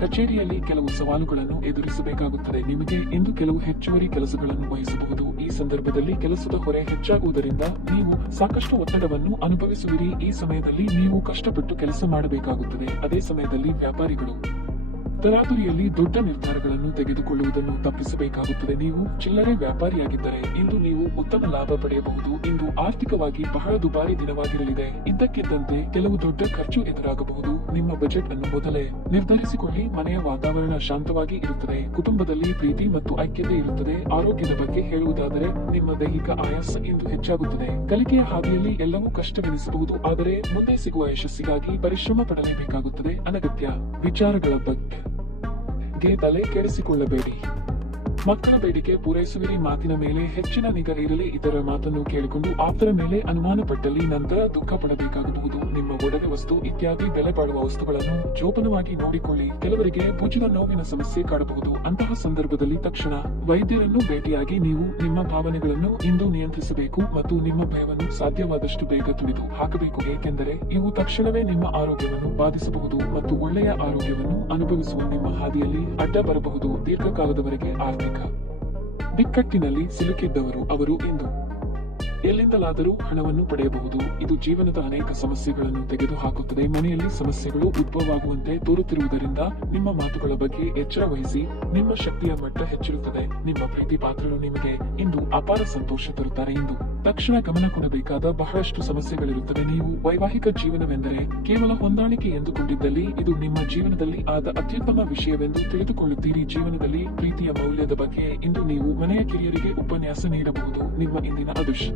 ಕಚೇರಿಯಲ್ಲಿ ಕೆಲವು ಸವಾಲುಗಳನ್ನು ಎದುರಿಸಬೇಕಾಗುತ್ತದೆ. ನಿಮಗೆ ಇಂದು ಕೆಲವು ಹೆಚ್ಚುವರಿ ಕೆಲಸಗಳನ್ನು ವಹಿಸಬಹುದು. ಈ ಸಂದರ್ಭದಲ್ಲಿ ಕೆಲಸದ ಹೊರೆ ಹೆಚ್ಚಾಗುವುದರಿಂದ ನೀವು ಸಾಕಷ್ಟು ಒತ್ತಡವನ್ನು ಅನುಭವಿಸುವಿರಿ. ಈ ಸಮಯದಲ್ಲಿ ನೀವು ಕಷ್ಟಪಟ್ಟು ಕೆಲಸ ಮಾಡಬೇಕಾಗುತ್ತದೆ. ಅದೇ ಸಮಯದಲ್ಲಿ ವ್ಯಾಪಾರಿಗಳು ತರಾತುರಿಯಲ್ಲಿ ದೊಡ್ಡ ನಿರ್ಧಾರಗಳನ್ನು ತೆಗೆದುಕೊಳ್ಳುವುದನ್ನು ತಪ್ಪಿಸಬೇಕಾಗುತ್ತದೆ. ನೀವು ಚಿಲ್ಲರೆ ವ್ಯಾಪಾರಿಯಾಗಿದ್ದರೆ ಇಂದು ನೀವು ಉತ್ತಮ ಲಾಭ ಪಡೆಯಬಹುದು. ಇಂದು ಆರ್ಥಿಕವಾಗಿ ಬಹಳ ದುಬಾರಿ ದಿನವಾಗಿರಲಿದೆ. ಇದ್ದಕ್ಕಿದ್ದಂತೆ ಕೆಲವು ದೊಡ್ಡ ಖರ್ಚು ಎದುರಾಗಬಹುದು. ನಿಮ್ಮ ಬಜೆಟ್ ಅನ್ನು ಮೊದಲೇ ನಿರ್ಧರಿಸಿಕೊಳ್ಳಿ. ಮನೆಯ ವಾತಾವರಣ ಶಾಂತವಾಗಿ ಇರುತ್ತದೆ. ಕುಟುಂಬದಲ್ಲಿ ಪ್ರೀತಿ ಮತ್ತು ಐಕ್ಯತೆ ಇರುತ್ತದೆ. ಆರೋಗ್ಯದ ಬಗ್ಗೆ ಹೇಳುವುದಾದರೆ ನಿಮ್ಮ ದೈಹಿಕ ಆಯಾಸ ಇಂದು ಹೆಚ್ಚಾಗುತ್ತದೆ. ಕಲಿಕೆಯ ಹಾದಿಯಲ್ಲಿ ಎಲ್ಲವೂ ಕಷ್ಟವೆನಿಸಬಹುದು, ಆದರೆ ಮುಂದೆ ಸಿಗುವ ಯಶಸ್ಸಿಗಾಗಿ ಪರಿಶ್ರಮ ಪಡಲೇಬೇಕಾಗುತ್ತದೆ. ಅನಗತ್ಯ ವಿಚಾರಗಳ ಬಗ್ಗೆ ತಲೆ ಕೆಡಿಸಿಕೊಳ್ಳಬೇಡಿ. ಮಕ್ಕಳ ಬೇಡಿಕೆ ಪೂರೈಸುವಿರಿ. ಮಾತಿನ ಮೇಲೆ ಹೆಚ್ಚಿನ ನಿಗಾ ಇರಲಿ. ಇದರ ಮಾತನ್ನು ಕೇಳಿಕೊಂಡು ಆಪ್ತರ ಮೇಲೆ ಅನುಮಾನ ಪಟ್ಟಲ್ಲಿ ನಂತರ ದುಃಖ ಪಡಬೇಕಾಗಬಹುದು. ನಿಮ್ಮ ಒಡವೆ ವಸ್ತು ಇತ್ಯಾದಿ ಬೆಲೆ ಬಾಳುವ ವಸ್ತುಗಳನ್ನು ಜೋಪಾನವಾಗಿ ನೋಡಿಕೊಳ್ಳಿ. ಕೆಲವರಿಗೆ ಭುಜದ ನೋವಿನ ಸಮಸ್ಯೆ ಕಾಡಬಹುದು. ಅಂತಹ ಸಂದರ್ಭದಲ್ಲಿ ತಕ್ಷಣ ವೈದ್ಯರನ್ನು ಭೇಟಿಯಾಗಿ. ನೀವು ನಿಮ್ಮ ಭಾವನೆಗಳನ್ನು ಇಂದು ನಿಯಂತ್ರಿಸಬೇಕು ಮತ್ತು ನಿಮ್ಮ ಭಯವನ್ನು ಸಾಧ್ಯವಾದಷ್ಟು ಬೇಗ ತುಳಿದು ಹಾಕಬೇಕು, ಏಕೆಂದರೆ ಇವು ತಕ್ಷಣವೇ ನಿಮ್ಮ ಆರೋಗ್ಯವನ್ನು ಬಾಧಿಸಬಹುದು ಮತ್ತು ಒಳ್ಳೆಯ ಆರೋಗ್ಯವನ್ನು ಅನುಭವಿಸುವ ನಿಮ್ಮ ಹಾದಿಯಲ್ಲಿ ಅಡ್ಡ ಬರಬಹುದು. ದೀರ್ಘಕಾಲದವರೆಗೆ ಆರ್ಥಿಕ ಬಿಕ್ಕಟ್ಟಿನಲ್ಲಿ ಸಿಲುಕಿದ್ದವರು ಅವರು ಇಂದು ಎಲ್ಲಿಂದಲಾದರೂ ಹಣವನ್ನು ಪಡೆಯಬಹುದು. ಇದು ಜೀವನದ ಅನೇಕ ಸಮಸ್ಯೆಗಳನ್ನು ತೆಗೆದುಹಾಕುತ್ತದೆ. ಮನೆಯಲ್ಲಿ ಸಮಸ್ಯೆಗಳು ಉದ್ಭವವಾಗುವಂತೆ ತೋರುತ್ತಿರುವುದರಿಂದ ನಿಮ್ಮ ಮಾತುಗಳ ಬಗ್ಗೆ ಎಚ್ಚರ ವಹಿಸಿ. ನಿಮ್ಮ ಶಕ್ತಿಯ ಮಟ್ಟ ಹೆಚ್ಚಿರುತ್ತದೆ. ನಿಮ್ಮ ಪ್ರೀತಿ ಪಾತ್ರರು ನಿಮಗೆ ಇಂದು ಅಪಾರ ಸಂತೋಷ ತರುತ್ತಾರೆ. ಇಂದು ತಕ್ಷಣ ಗಮನ ಕೊಡಬೇಕಾದ ಬಹಳಷ್ಟು ಸಮಸ್ಯೆಗಳಿರುತ್ತವೆ. ನೀವು ವೈವಾಹಿಕ ಜೀವನವೆಂದರೆ ಕೇವಲ ಹೊಂದಾಣಿಕೆ ಎಂದುಕೊಂಡಿದ್ದಲ್ಲಿ ಇದು ನಿಮ್ಮ ಜೀವನದಲ್ಲಿ ಆದ ಅತ್ಯುತ್ತಮ ವಿಷಯವೆಂದು ತಿಳಿದುಕೊಳ್ಳುತ್ತೀರಿ. ಜೀವನದಲ್ಲಿ ಪ್ರೀತಿಯ ಮೌಲ್ಯದ ಬಗ್ಗೆ ಇಂದು ನೀವು ಮನೆಯ ಕಿರಿಯರಿಗೆ ಉಪನ್ಯಾಸ ನೀಡಬಹುದು. ನಿಮ್ಮ ಇಂದಿನ ಅದೃಷ್ಟ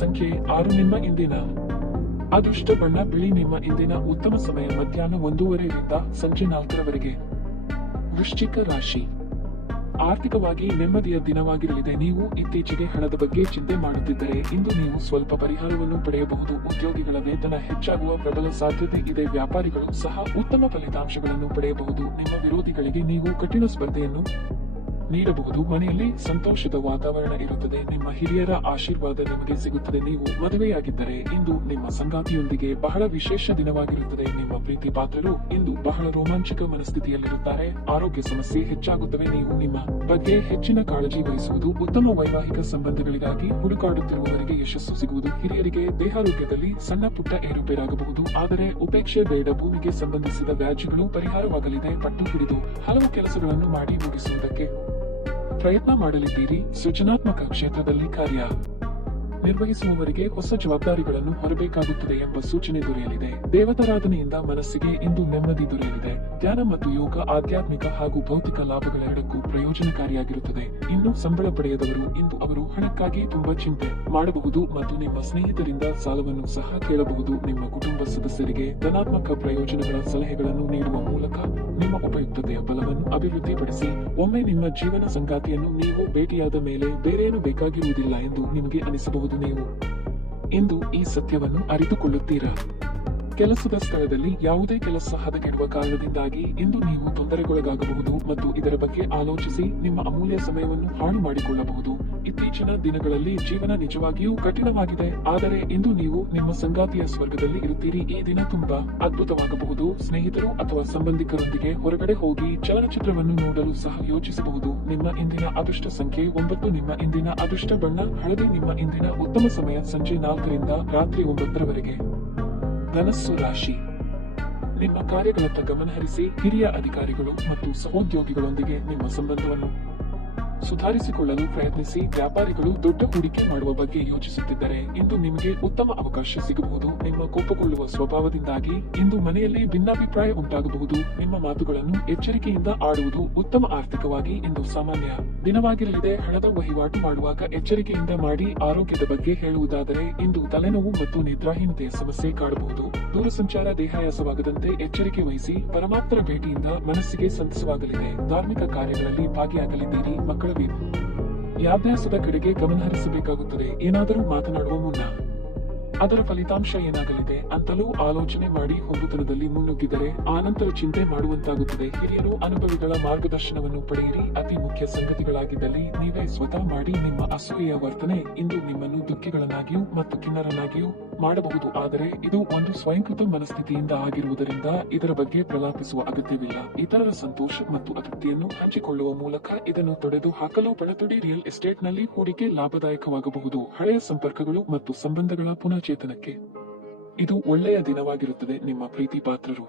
ಸಂಖ್ಯೆ 6. ನಿಮ್ಮ ಇಂದಿನ ಅದೃಷ್ಟ ಬಣ್ಣ ಬಿಳಿ. ನಿಮ್ಮ ಇಂದಿನ ಉತ್ತಮ ಸಮಯ ಮಧ್ಯಾಹ್ನ 1:30 ರಿಂದ ಸಂಜೆ 4ರವರೆಗೆ. ವೃಶ್ಚಿಕ ರಾಶಿ. ಆರ್ಥಿಕವಾಗಿ ನೆಮ್ಮದಿಯ ದಿನವಾಗಿರಲಿದೆ. ನೀವು ಇತ್ತೀಚೆಗೆ ಹಣದ ಬಗ್ಗೆ ಚಿಂತೆ ಮಾಡುತ್ತಿದ್ದರೆ ಇಂದು ನೀವು ಸ್ವಲ್ಪ ಪರಿಹಾರವನ್ನು ಪಡೆಯಬಹುದು. ಉದ್ಯೋಗಿಗಳ ವೇತನ ಹೆಚ್ಚಾಗುವ ಪ್ರಬಲ ಸಾಧ್ಯತೆ ಇದೆ. ವ್ಯಾಪಾರಿಗಳು ಸಹ ಉತ್ತಮ ಫಲಿತಾಂಶಗಳನ್ನು ಪಡೆಯಬಹುದು. ನಿಮ್ಮ ವಿರೋಧಿಗಳಿಗೆ ನೀವು ಕಠಿಣ ಸ್ಪರ್ಧೆಯನ್ನು ನೀಡಬಹುದು. ಮನೆಯಲ್ಲಿ ಸಂತೋಷದ ವಾತಾವರಣ ಇರುತ್ತದೆ. ನಿಮ್ಮ ಹಿರಿಯರ ಆಶೀರ್ವಾದ ನಿಮಗೆ ಸಿಗುತ್ತದೆ. ನೀವು ಮದುವೆಯಾಗಿದ್ದರೆ ಇಂದು ನಿಮ್ಮ ಸಂಗಾತಿಯೊಂದಿಗೆ ಬಹಳ ವಿಶೇಷ ದಿನವಾಗಿರುತ್ತದೆ. ನಿಮ್ಮ ಪ್ರೀತಿ ಪಾತ್ರರು ಇಂದು ಬಹಳ ರೋಮಾಂಚಕ ಮನಸ್ಥಿತಿಯಲ್ಲಿರುತ್ತಾರೆ. ಆರೋಗ್ಯ ಸಮಸ್ಯೆ ಹೆಚ್ಚಾಗುತ್ತವೆ. ನೀವು ನಿಮ್ಮ ಬಗ್ಗೆ ಹೆಚ್ಚಿನ ಕಾಳಜಿ ವಹಿಸುವುದು ಉತ್ತಮ. ವೈವಾಹಿಕ ಸಂಬಂಧಗಳಿಗಾಗಿ ಹುಡುಕಾಡುತ್ತಿರುವವರಿಗೆ ಯಶಸ್ಸು ಸಿಗುವುದು. ಹಿರಿಯರಿಗೆ ದೇಹಾರೋಗ್ಯದಲ್ಲಿ ಸಣ್ಣ ಪುಟ್ಟ ಏರುಪೇರಾಗಬಹುದು, ಆದರೆ ಉಪೇಕ್ಷೆ ಬೇಡ. ಭೂಮಿಗೆ ಸಂಬಂಧಿಸಿದ ವ್ಯಾಜ್ಯಗಳು ಪರಿಹಾರವಾಗಲಿದೆ. ಪಟ್ಟು ಹಿಡಿದು ಹಲವು ಕೆಲಸಗಳನ್ನು ಮಾಡಿ ಮುಗಿಸುವುದಕ್ಕೆ ಪ್ರಯತ್ನ ಮಾಡಲಿದ್ದೀರಿ. ಸೃಜನಾತ್ಮಕ ಕ್ಷೇತ್ರದಲ್ಲಿ ಕಾರ್ಯ ನಿರ್ವಹಿಸುವವರಿಗೆ ಹೊಸ ಜವಾಬ್ದಾರಿಗಳನ್ನು ಹೊರಬೇಕಾಗುತ್ತದೆ ಎಂಬ ಸೂಚನೆ ದೊರೆಯಲಿದೆ. ದೇವತಾರಾಧನೆಯಿಂದ ಮನಸ್ಸಿಗೆ ಇಂದು ನೆಮ್ಮದಿ ದೊರೆಯಲಿದೆ. ಧ್ಯಾನ ಮತ್ತು ಯೋಗ ಆಧ್ಯಾತ್ಮಿಕ ಹಾಗೂ ಭೌತಿಕ ಲಾಭಗಳೆರಡಕ್ಕೂ ಪ್ರಯೋಜನಕಾರಿಯಾಗಿರುತ್ತದೆ. ಇನ್ನು ಸಂಬಳ ಪಡೆಯದವರು ಇಂದು ಅವರು ಹಣಕ್ಕಾಗಿ ತುಂಬಾ ಚಿಂತೆ ಮಾಡಬಹುದು ಮತ್ತು ನಿಮ್ಮ ಸ್ನೇಹಿತರಿಂದ ಸಾಲವನ್ನು ಸಹ ಕೇಳಬಹುದು. ನಿಮ್ಮ ಕುಟುಂಬ ಸದಸ್ಯರಿಗೆ ಧನಾತ್ಮಕ ಪ್ರಯೋಜನಗಳ ಸಲಹೆಗಳನ್ನು ನೀಡುವ ಮೂಲಕ ನಿಮ್ಮ ಉಪಯುಕ್ತತೆಯ ಬಲವನ್ನು ಅಭಿವೃದ್ಧಿಪಡಿಸಿ. ಒಮ್ಮೆ ನಿಮ್ಮ ಜೀವನ ಸಂಗಾತಿಯನ್ನು ನೀವು ಭೇಟಿಯಾದ ಮೇಲೆ ಬೇರೇನು ಬೇಕಾಗಿರುವುದಿಲ್ಲ ಎಂದು ನಿಮಗೆ ಅನಿಸಬಹುದು. ನೀವು ಇಂದು ಈ ಸತ್ಯವನ್ನು ಅರಿತುಕೊಳ್ಳುತ್ತೀರಾ? ಕೆಲಸದ ಸ್ಥಳದಲ್ಲಿ ಯಾವುದೇ ಕೆಲಸ ಹದಗೆಡುವ ಕಾರಣದಿಂದಾಗಿ ಇಂದು ನೀವು ತೊಂದರೆಗೊಳಗಾಗಬಹುದು ಮತ್ತು ಇದರ ಬಗ್ಗೆ ಆಲೋಚಿಸಿ ನಿಮ್ಮ ಅಮೂಲ್ಯ ಸಮಯವನ್ನು ಹಾಳು ಮಾಡಿಕೊಳ್ಳಬಹುದು. ಇತ್ತೀಚಿನ ದಿನಗಳಲ್ಲಿ ಜೀವನ ನಿಜವಾಗಿಯೂ ಕಠಿಣವಾಗಿದೆ, ಆದರೆ ಇಂದು ನೀವು ನಿಮ್ಮ ಸಂಗಾತಿಯ ಸ್ವರ್ಗದಲ್ಲಿ ಇರುತ್ತೀರಿ. ಈ ದಿನ ತುಂಬಾ ಅದ್ಭುತವಾಗಬಹುದು. ಸ್ನೇಹಿತರು ಅಥವಾ ಸಂಬಂಧಿಕರೊಂದಿಗೆ ಹೊರಗಡೆ ಹೋಗಿ ಚಲನಚಿತ್ರವನ್ನು ನೋಡಲು ಸಹ ಯೋಚಿಸಬಹುದು. ನಿಮ್ಮ ಇಂದಿನ ಅದೃಷ್ಟ ಸಂಖ್ಯೆ 9. ನಿಮ್ಮ ಇಂದಿನ ಅದೃಷ್ಟ ಬಣ್ಣ ಹಳದಿ. ನಿಮ್ಮ ಇಂದಿನ ಉತ್ತಮ ಸಮಯ ಸಂಜೆ 4 ರಿಂದ ರಾತ್ರಿ 9ರವರೆಗೆ. ಧನಸ್ಸು ರಾಶಿ. ನಿಮ್ಮ ಕಾರ್ಯಗಳತ್ತ ಗಮನಹರಿಸಿ. ಹಿರಿಯ ಅಧಿಕಾರಿಗಳು ಮತ್ತು ಸಹೋದ್ಯೋಗಿಗಳೊಂದಿಗೆ ನಿಮ್ಮ ಸಂಬಂಧವನ್ನು ಸುಧಾರಿಸಿಕೊಳ್ಳಲು ಪ್ರಯತ್ನಿಸಿ. ವ್ಯಾಪಾರಿಗಳು ದೊಡ್ಡ ಹೂಡಿಕೆ ಮಾಡುವ ಬಗ್ಗೆ ಯೋಚಿಸುತ್ತಿದ್ದರೆ ಇಂದು ನಿಮಗೆ ಉತ್ತಮ ಅವಕಾಶ ಸಿಗಬಹುದು. ನಿಮ್ಮ ಕೋಪಗೊಳ್ಳುವ ಸ್ವಭಾವದಿಂದಾಗಿ ಇಂದು ಮನೆಯಲ್ಲಿ ಭಿನ್ನಾಭಿಪ್ರಾಯ ಉಂಟಾಗಬಹುದು. ನಿಮ್ಮ ಮಾತುಗಳನ್ನು ಎಚ್ಚರಿಕೆಯಿಂದ ಆಡುವುದು ಉತ್ತಮ. ಆರ್ಥಿಕವಾಗಿ ಇಂದು ಸಾಮಾನ್ಯ ದಿನವಾಗಿರಲಿದೆ. ಹಣದ ವಹಿವಾಟು ಮಾಡುವಾಗ ಎಚ್ಚರಿಕೆಯಿಂದ ಮಾಡಿ. ಆರೋಗ್ಯದ ಬಗ್ಗೆ ಹೇಳುವುದಾದರೆ ಇಂದು ತಲೆನೋವು ಮತ್ತು ನಿದ್ರಾಹೀನತೆಯ ಸಮಸ್ಯೆ ಕಾಡಬಹುದು. ದೂರಸಂಚಾರ ದೇಹಾಯಾಸವಾಗದಂತೆ ಎಚ್ಚರಿಕೆ ವಹಿಸಿ. ಪರಮಾತ್ಮರ ಭೇಟಿಯಿಂದ ಮನಸ್ಸಿಗೆ ಸಂತಸವಾಗಲಿದೆ. ಧಾರ್ಮಿಕ ಕಾರ್ಯಗಳಲ್ಲಿ ಭಾಗಿಯಾಗಲಿದ್ದೀರಿ. ಮಕ್ಕಳ ವಿದ್ಯಾಭ್ಯಾಸದ ಕಡೆಗೆ ಗಮನಹರಿಸಬೇಕಾಗುತ್ತದೆ. ಏನಾದರೂ ಮಾತನಾಡುವ ಮುನ್ನ ಅದರ ಫಲಿತಾಂಶ ಏನಾಗಲಿದೆ ಅಂತಲೂ ಆಲೋಚನೆ ಮಾಡಿ ಹೊಂಬುತನದಲ್ಲಿ ಮುನ್ನುಗ್ಗಿದರೆ ಆನಂತರ ಚಿಂತೆ ಮಾಡುವಂತಾಗುತ್ತದೆ. ಹಿರಿಯರು ಅನುಭವಿಗಳ ಮಾರ್ಗದರ್ಶನವನ್ನು ಪಡೆಯಿರಿ. ಅತಿ ಮುಖ್ಯ ಸಂಗತಿಗಳಾಗಿದ್ದಲ್ಲಿ ನೀವೇ ಸ್ವತಃ ಮಾಡಿ. ನಿಮ್ಮ ಅಸೂಯೆಯ ವರ್ತನೆ ಇಂದು ನಿಮ್ಮನ್ನು ದುಃಖಿಗಳನ್ನಾಗಿಯೂ ಮತ್ತು ಖಿನ್ನರನ್ನಾಗಿಯೂ ಮಾಡಬಹುದು, ಆದರೆ ಇದು ಒಂದು ಸ್ವಯಂಕೃತ ಮನಸ್ಥಿತಿಯಿಂದ ಆಗಿರುವುದರಿಂದ ಇದರ ಬಗ್ಗೆ ಪ್ರಲಾಪಿಸುವ ಅಗತ್ಯವಿಲ್ಲ. ಇತರರ ಸಂತೋಷ ಮತ್ತು ಅತೃಪ್ತಿಯನ್ನು ಹಂಚಿಕೊಳ್ಳುವ ಮೂಲಕ ಇದನ್ನು ತೊಡೆದು ಹಾಕಲು ಪಣತೊಡಿ. ರಿಯಲ್ ಎಸ್ಟೇಟ್ನಲ್ಲಿ ಹೂಡಿಕೆ ಲಾಭದಾಯಕವಾಗಬಹುದು. ಹಳೆಯ ಸಂಪರ್ಕಗಳು ಮತ್ತು ಸಂಬಂಧಗಳ ಪುನಶ್ಚೇತನಕ್ಕೆ ಇದು ಒಳ್ಳೆಯ ದಿನವಾಗಿರುತ್ತದೆ. ನಿಮ್ಮ ಪ್ರೀತಿ ಪಾತ್ರರು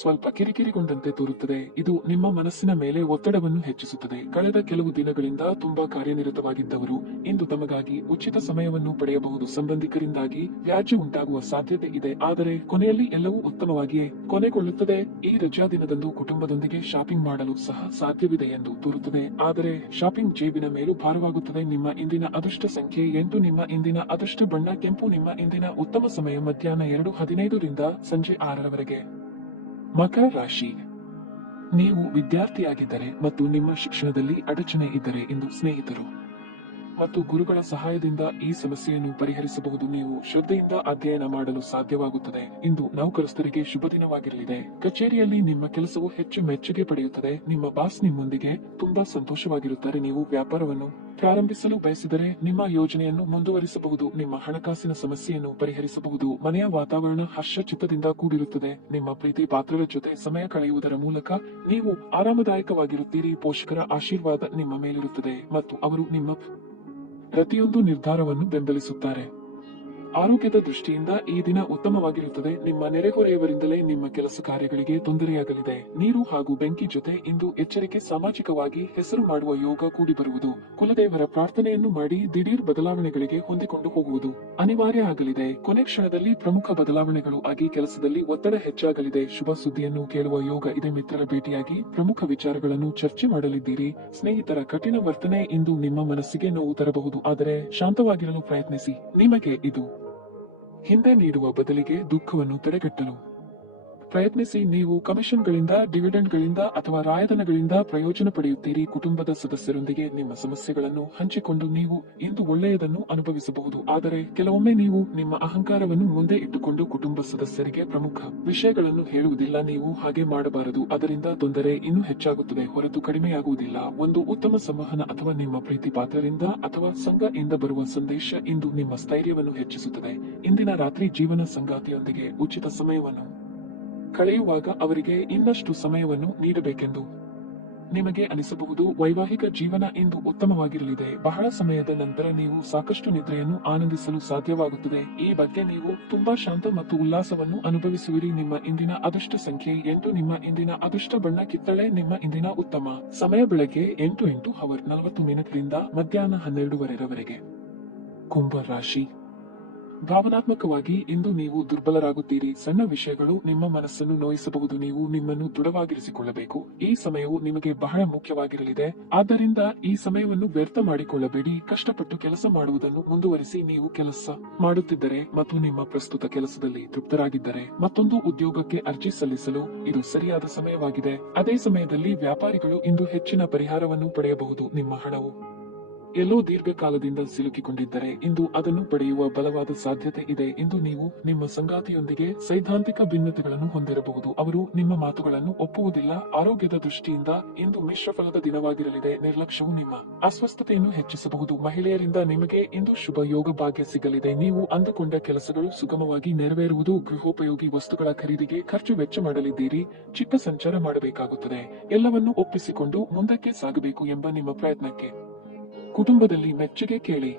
ಸ್ವಲ್ಪ ಕಿರಿಕಿರಿಗೊಂಡಂತೆ ತೋರುತ್ತದೆ. ಇದು ನಿಮ್ಮ ಮನಸ್ಸಿನ ಮೇಲೆ ಒತ್ತಡವನ್ನು ಹೆಚ್ಚಿಸುತ್ತದೆ. ಕಳೆದ ಕೆಲವು ದಿನಗಳಿಂದ ತುಂಬಾ ಕಾರ್ಯನಿರತವಾಗಿದ್ದವರು ಇಂದು ತಮಗಾಗಿ ಉಚಿತ ಸಮಯವನ್ನು ಪಡೆಯಬಹುದು. ಸಂಬಂಧಿಕರಿಂದಾಗಿ ವ್ಯಾಜ್ಯ ಉಂಟಾಗುವ ಸಾಧ್ಯತೆ ಇದೆ, ಆದರೆ ಕೊನೆಯಲ್ಲಿ ಎಲ್ಲವೂ ಉತ್ತಮವಾಗಿಯೇ ಕೊನೆಗೊಳ್ಳುತ್ತದೆ. ಈ ರಜಾ ದಿನದಂದು ಕುಟುಂಬದೊಂದಿಗೆ ಶಾಪಿಂಗ್ ಮಾಡಲು ಸಹ ಸಾಧ್ಯವಿದೆ ಎಂದು ತೋರುತ್ತದೆ, ಆದರೆ ಶಾಪಿಂಗ್ ಜೇಬಿನ ಮೇಲೂ ಭಾರವಾಗುತ್ತದೆ. ನಿಮ್ಮ ಇಂದಿನ ಅದೃಷ್ಟ ಸಂಖ್ಯೆ 8. ನಿಮ್ಮ ಇಂದಿನ ಅದೃಷ್ಟ ಬಣ್ಣ ಕೆಂಪು. ನಿಮ್ಮ ಇಂದಿನ ಉತ್ತಮ ಸಮಯ ಮಧ್ಯಾಹ್ನ 2:15 ರಿಂದ ಸಂಜೆ 6ರವರೆಗೆ. ಮಕರ ರಾಶಿ. ನೀವು ವಿದ್ಯಾರ್ಥಿಯಾಗಿದ್ದರೆ ಮತ್ತು ನಿಮ್ಮ ಶಿಕ್ಷಣದಲ್ಲಿ ಅಡಚಣೆ ಇದ್ದರೆ ಇಂದು ಸ್ನೇಹಿತರು ಮತ್ತು ಗುರುಗಳ ಸಹಾಯದಿಂದ ಈ ಸಮಸ್ಯೆಯನ್ನು ಪರಿಹರಿಸಬಹುದು. ನೀವು ಶ್ರದ್ಧೆಯಿಂದ ಅಧ್ಯಯನ ಮಾಡಲು ಸಾಧ್ಯವಾಗುತ್ತದೆ. ಇಂದು ನೌಕರಸ್ಥರಿಗೆ ಶುಭ ದಿನವಾಗಿರಲಿದೆ. ಕಚೇರಿಯಲ್ಲಿ ನಿಮ್ಮ ಕೆಲಸವು ಹೆಚ್ಚು ಮೆಚ್ಚುಗೆ ಪಡೆಯುತ್ತದೆ. ನಿಮ್ಮ ಬಾಸ್ ನಿಮ್ಮೊಂದಿಗೆ ತುಂಬಾ ಸಂತೋಷವಾಗಿರುತ್ತಾರೆ. ನೀವು ವ್ಯಾಪಾರವನ್ನು ಪ್ರಾರಂಭಿಸಲು ಬಯಸಿದರೆ ನಿಮ್ಮ ಯೋಜನೆಯನ್ನು ಮುಂದುವರಿಸಬಹುದು. ನಿಮ್ಮ ಹಣಕಾಸಿನ ಸಮಸ್ಯೆಯನ್ನು ಪರಿಹರಿಸಬಹುದು. ಮನೆಯ ವಾತಾವರಣ ಹರ್ಷಚಿತ್ತದಿಂದ ಕೂಡಿರುತ್ತದೆ. ನಿಮ್ಮ ಪ್ರೀತಿ ಪಾತ್ರರ ಜೊತೆ ಸಮಯ ಕಳೆಯುವುದರ ಮೂಲಕ ನೀವು ಆರಾಮದಾಯಕವಾಗಿರುತ್ತೀರಿ. ಪೋಷಕರ ಆಶೀರ್ವಾದ ನಿಮ್ಮ ಮೇಲಿರುತ್ತದೆ ಮತ್ತು ಅವರು ನಿಮ್ಮ ಪ್ರತಿಯೊಂದು ನಿರ್ಧಾರವನ್ನು ಬೆಂಬಲಿಸುತ್ತಾರೆ. ಆರೋಗ್ಯದ ದೃಷ್ಟಿಯಿಂದ ಈ ದಿನ ಉತ್ತಮವಾಗಿರುತ್ತದೆ. ನಿಮ್ಮ ನೆರೆಹೊರೆಯವರಿಂದಲೇ ನಿಮ್ಮ ಕೆಲಸ ಕಾರ್ಯಗಳಿಗೆ ತೊಂದರೆಯಾಗಲಿದೆ. ನೀರು ಹಾಗೂ ಬೆಂಕಿ ಜೊತೆ ಇಂದು ಎಚ್ಚರಿಕೆ. ಸಾಮಾಜಿಕವಾಗಿ ಹೆಸರು ಮಾಡುವ ಯೋಗ ಕೂಡಿ ಬರುವುದು. ಕುಲದೇವರ ಪ್ರಾರ್ಥನೆಯನ್ನು ಮಾಡಿ. ದಿಢೀರ್ ಬದಲಾವಣೆಗಳಿಗೆ ಹೊಂದಿಕೊಂಡು ಹೋಗುವುದು ಅನಿವಾರ್ಯ ಆಗಲಿದೆ. ಕೊನೆ ಕ್ಷಣದಲ್ಲಿ ಪ್ರಮುಖ ಬದಲಾವಣೆಗಳು ಆಗಿ ಕೆಲಸದಲ್ಲಿ ಒತ್ತಡ ಹೆಚ್ಚಾಗಲಿದೆ. ಶುಭ ಸುದ್ದಿಯನ್ನು ಕೇಳುವ ಯೋಗ ಇದೆ. ಮಿತ್ರರ ಭೇಟಿಯಾಗಿ ಪ್ರಮುಖ ವಿಚಾರಗಳನ್ನು ಚರ್ಚೆ ಮಾಡಲಿದ್ದೀರಿ. ಸ್ನೇಹಿತರ ಕಠಿಣ ವರ್ತನೆ ಇಂದು ನಿಮ್ಮ ಮನಸ್ಸಿಗೆ ನೋವು ತರಬಹುದು, ಆದರೆ ಶಾಂತವಾಗಿರಲು ಪ್ರಯತ್ನಿಸಿ. ನಿಮಗೆ ಇದು ಹಿಂದೆ ನೀಡುವ ಬದಲಿಗೆ ದುಃಖವನ್ನು ತಡೆಗಟ್ಟಲು ಪ್ರಯತ್ನಿಸಿ. ನೀವು ಕಮಿಷನ್ಗಳಿಂದ, ಡಿವಿಡೆಂಡ್ಗಳಿಂದ ಅಥವಾ ರಾಯಧನಗಳಿಂದ ಪ್ರಯೋಜನ ಪಡೆಯುತ್ತೀರಿ. ಕುಟುಂಬದ ಸದಸ್ಯರೊಂದಿಗೆ ನಿಮ್ಮ ಸಮಸ್ಯೆಗಳನ್ನು ಹಂಚಿಕೊಂಡು ನೀವು ಇಂದು ಒಳ್ಳೆಯದನ್ನು ಅನುಭವಿಸಬಹುದು, ಆದರೆ ಕೆಲವೊಮ್ಮೆ ನೀವು ನಿಮ್ಮ ಅಹಂಕಾರವನ್ನು ಮುಂದೆ ಇಟ್ಟುಕೊಂಡು ಕುಟುಂಬ ಸದಸ್ಯರಿಗೆ ಪ್ರಮುಖ ವಿಷಯಗಳನ್ನು ಹೇಳುವುದಿಲ್ಲ. ನೀವು ಹಾಗೆ ಮಾಡಬಾರದು. ಅದರಿಂದ ತೊಂದರೆ ಇನ್ನೂ ಹೆಚ್ಚಾಗುತ್ತದೆ ಹೊರತು ಕಡಿಮೆಯಾಗುವುದಿಲ್ಲ. ಒಂದು ಉತ್ತಮ ಸಂವಹನ ಅಥವಾ ನಿಮ್ಮ ಪ್ರೀತಿ ಪಾತ್ರರಿಂದ ಅಥವಾ ಸಂಘ ಇಂದ ಬರುವ ಸಂದೇಶ ಇಂದು ನಿಮ್ಮ ಸ್ಥೈರ್ಯವನ್ನು ಹೆಚ್ಚಿಸುತ್ತದೆ. ಇಂದಿನ ರಾತ್ರಿ ಜೀವನ ಸಂಗಾತಿಯೊಂದಿಗೆ ಉಚಿತ ಸಮಯವನ್ನು ಕಳೆಯುವಾಗ ಅವರಿಗೆ ಇನ್ನಷ್ಟು ಸಮಯವನ್ನು ನೀಡಬೇಕೆಂದು ನಿಮಗೆ ಅನಿಸಬಹುದು. ವೈವಾಹಿಕ ಜೀವನ ಇಂದು ಉತ್ತಮವಾಗಿರಲಿದೆ. ಬಹಳ ಸಮಯದ ನಂತರ ನೀವು ಸಾಕಷ್ಟು ನಿದ್ರೆಯನ್ನು ಆನಂದಿಸಲು ಸಾಧ್ಯವಾಗುತ್ತದೆ. ಈ ಬಗ್ಗೆ ನೀವು ತುಂಬಾ ಶಾಂತ ಮತ್ತು ಉಲ್ಲಾಸವನ್ನು ಅನುಭವಿಸುವಿರಿ. ನಿಮ್ಮ ಇಂದಿನ ಅದೃಷ್ಟ ಸಂಖ್ಯೆ 8. ನಿಮ್ಮ ಇಂದಿನ ಅದೃಷ್ಟ ಬಣ್ಣ ಕಿತ್ತಳೆ. ನಿಮ್ಮ ಇಂದಿನ ಉತ್ತಮ ಸಮಯ ಬೆಳಗ್ಗೆ 8:40 ರಿಂದ ಮಧ್ಯಾಹ್ನ 12:00ರವರೆಗೆ. ಕುಂಭ ರಾಶಿ. ಭಾವನಾತ್ಮಕವಾಗಿ ಇಂದು ನೀವು ದುರ್ಬಲರಾಗುತ್ತೀರಿ. ಸಣ್ಣ ವಿಷಯಗಳು ನಿಮ್ಮ ಮನಸ್ಸನ್ನು ನೋಯಿಸಬಹುದು. ನೀವು ನಿಮ್ಮನ್ನು ದೃಢವಾಗಿರಿಸಿಕೊಳ್ಳಬೇಕು. ಈ ಸಮಯವು ನಿಮಗೆ ಬಹಳ ಮುಖ್ಯವಾಗಿರಲಿದೆ, ಆದ್ದರಿಂದ ಈ ಸಮಯವನ್ನು ವ್ಯರ್ಥ ಮಾಡಿಕೊಳ್ಳಬೇಡಿ. ಕಷ್ಟಪಟ್ಟು ಕೆಲಸ ಮಾಡುವುದನ್ನು ಮುಂದುವರಿಸಿ. ನೀವು ಕೆಲಸ ಮಾಡುತ್ತಿದ್ದರೆ ಮತ್ತು ನಿಮ್ಮ ಪ್ರಸ್ತುತ ಕೆಲಸದಲ್ಲಿ ತೃಪ್ತರಾಗಿದ್ದರೆ ಮತ್ತೊಂದು ಉದ್ಯೋಗಕ್ಕೆ ಅರ್ಜಿ ಸಲ್ಲಿಸಲು ಇದು ಸರಿಯಾದ ಸಮಯವಾಗಿದೆ. ಅದೇ ಸಮಯದಲ್ಲಿ ವ್ಯಾಪಾರಿಗಳು ಇಂದು ಹೆಚ್ಚಿನ ಪರಿಹಾರವನ್ನು ಪಡೆಯಬಹುದು. ನಿಮ್ಮ ಹಣವು ಎಲ್ಲೋ ದೀರ್ಘಕಾಲದಿಂದ ಸಿಲುಕಿಕೊಂಡಿದ್ದರೆ ಇಂದು ಅದನ್ನು ಪಡೆಯುವ ಬಲವಾದ ಸಾಧ್ಯತೆ ಇದೆ. ಇಂದು ನೀವು ನಿಮ್ಮ ಸಂಗಾತಿಯೊಂದಿಗೆ ಸೈದ್ಧಾಂತಿಕ ಭಿನ್ನತೆಗಳನ್ನು ಹೊಂದಿರಬಹುದು. ಅವರು ನಿಮ್ಮ ಮಾತುಗಳನ್ನು ಒಪ್ಪುವುದಿಲ್ಲ. ಆರೋಗ್ಯದ ದೃಷ್ಟಿಯಿಂದ ಇಂದು ಮಿಶ್ರ ಫಲದ ದಿನವಾಗಿರಲಿದೆ. ನಿರ್ಲಕ್ಷ್ಯವು ನಿಮ್ಮ ಅಸ್ವಸ್ಥತೆಯನ್ನು ಹೆಚ್ಚಿಸಬಹುದು. ಮಹಿಳೆಯರಿಂದ ನಿಮಗೆ ಇಂದು ಶುಭ ಯೋಗ ಭಾಗ್ಯ ಸಿಗಲಿದೆ. ನೀವು ಅಂದುಕೊಂಡ ಕೆಲಸಗಳು ಸುಗಮವಾಗಿ ನೆರವೇರುವುದು. ಗೃಹೋಪಯೋಗಿ ವಸ್ತುಗಳ ಖರೀದಿಗೆ ಖರ್ಚು ವೆಚ್ಚ ಮಾಡಲಿದ್ದೀರಿ. ಚಿಕ್ಕ ಸಂಚಾರ ಮಾಡಬೇಕಾಗುತ್ತದೆ. ಎಲ್ಲವನ್ನೂ ಒಪ್ಪಿಸಿಕೊಂಡು ಮುಂದಕ್ಕೆ ಸಾಗಬೇಕು ಎಂಬ ನಿಮ್ಮ ಪ್ರಯತ್ನಕ್ಕೆ ಕುಟುಂಬದಲ್ಲಿ ಮೆಚ್ಚುಗೆ ಕೇಳಿ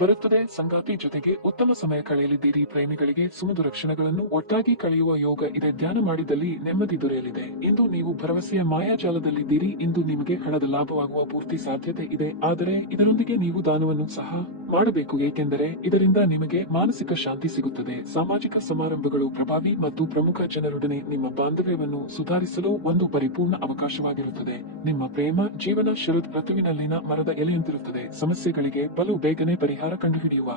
ಬರುತ್ತದೆ. ಸಂಗಾತಿ ಜೊತೆಗೆ ಉತ್ತಮ ಸಮಯ ಕಳೆಯಲಿದ್ದೀರಿ. ಪ್ರೇಮಿಗಳಿಗೆ ಸುಮಧುರ ಕ್ಷಣಗಳನ್ನು ಒಟ್ಟಾಗಿ ಕಳೆಯುವ ಯೋಗ ಇದೆ. ಧ್ಯಾನ ಮಾಡಿದಲ್ಲಿ ನೆಮ್ಮದಿ ದೊರೆಯಲಿದೆ. ಇಂದು ನೀವು ಭರವಸೆಯ ಮಾಯಾಜಾಲದಲ್ಲಿದ್ದೀರಿ. ಇಂದು ನಿಮಗೆ ಹಣದ ಲಾಭವಾಗುವ ಪೂರ್ತಿ ಸಾಧ್ಯತೆ ಇದೆ. ಆದರೆ ಇದರೊಂದಿಗೆ ನೀವು ದಾನವನ್ನು ಸಹ ಮಾಡಬೇಕು, ಏಕೆಂದರೆ ಇದರಿಂದ ನಿಮಗೆ ಮಾನಸಿಕ ಶಾಂತಿ ಸಿಗುತ್ತದೆ. ಸಾಮಾಜಿಕ ಸಮಾರಂಭಗಳು ಪ್ರಭಾವಿ ಮತ್ತು ಪ್ರಮುಖ ಜನರೊಡನೆ ನಿಮ್ಮ ಬಾಂಧವ್ಯವನ್ನು ಸುಧಾರಿಸಲು ಒಂದು ಪರಿಪೂರ್ಣ ಅವಕಾಶವಾಗಿರುತ್ತದೆ. ನಿಮ್ಮ ಪ್ರೇಮ ಜೀವನ ಶರದ್ ಋತುವಿನಲ್ಲಿನ ಮರದ ಎಲೆಯಂತಿರುತ್ತದೆ. ಸಮಸ್ಯೆಗಳಿಗೆ ಬಲು ಬೇಗನೆ ಪರಿಹಾರ ಕಂಡುಹಿಡಿಯುವ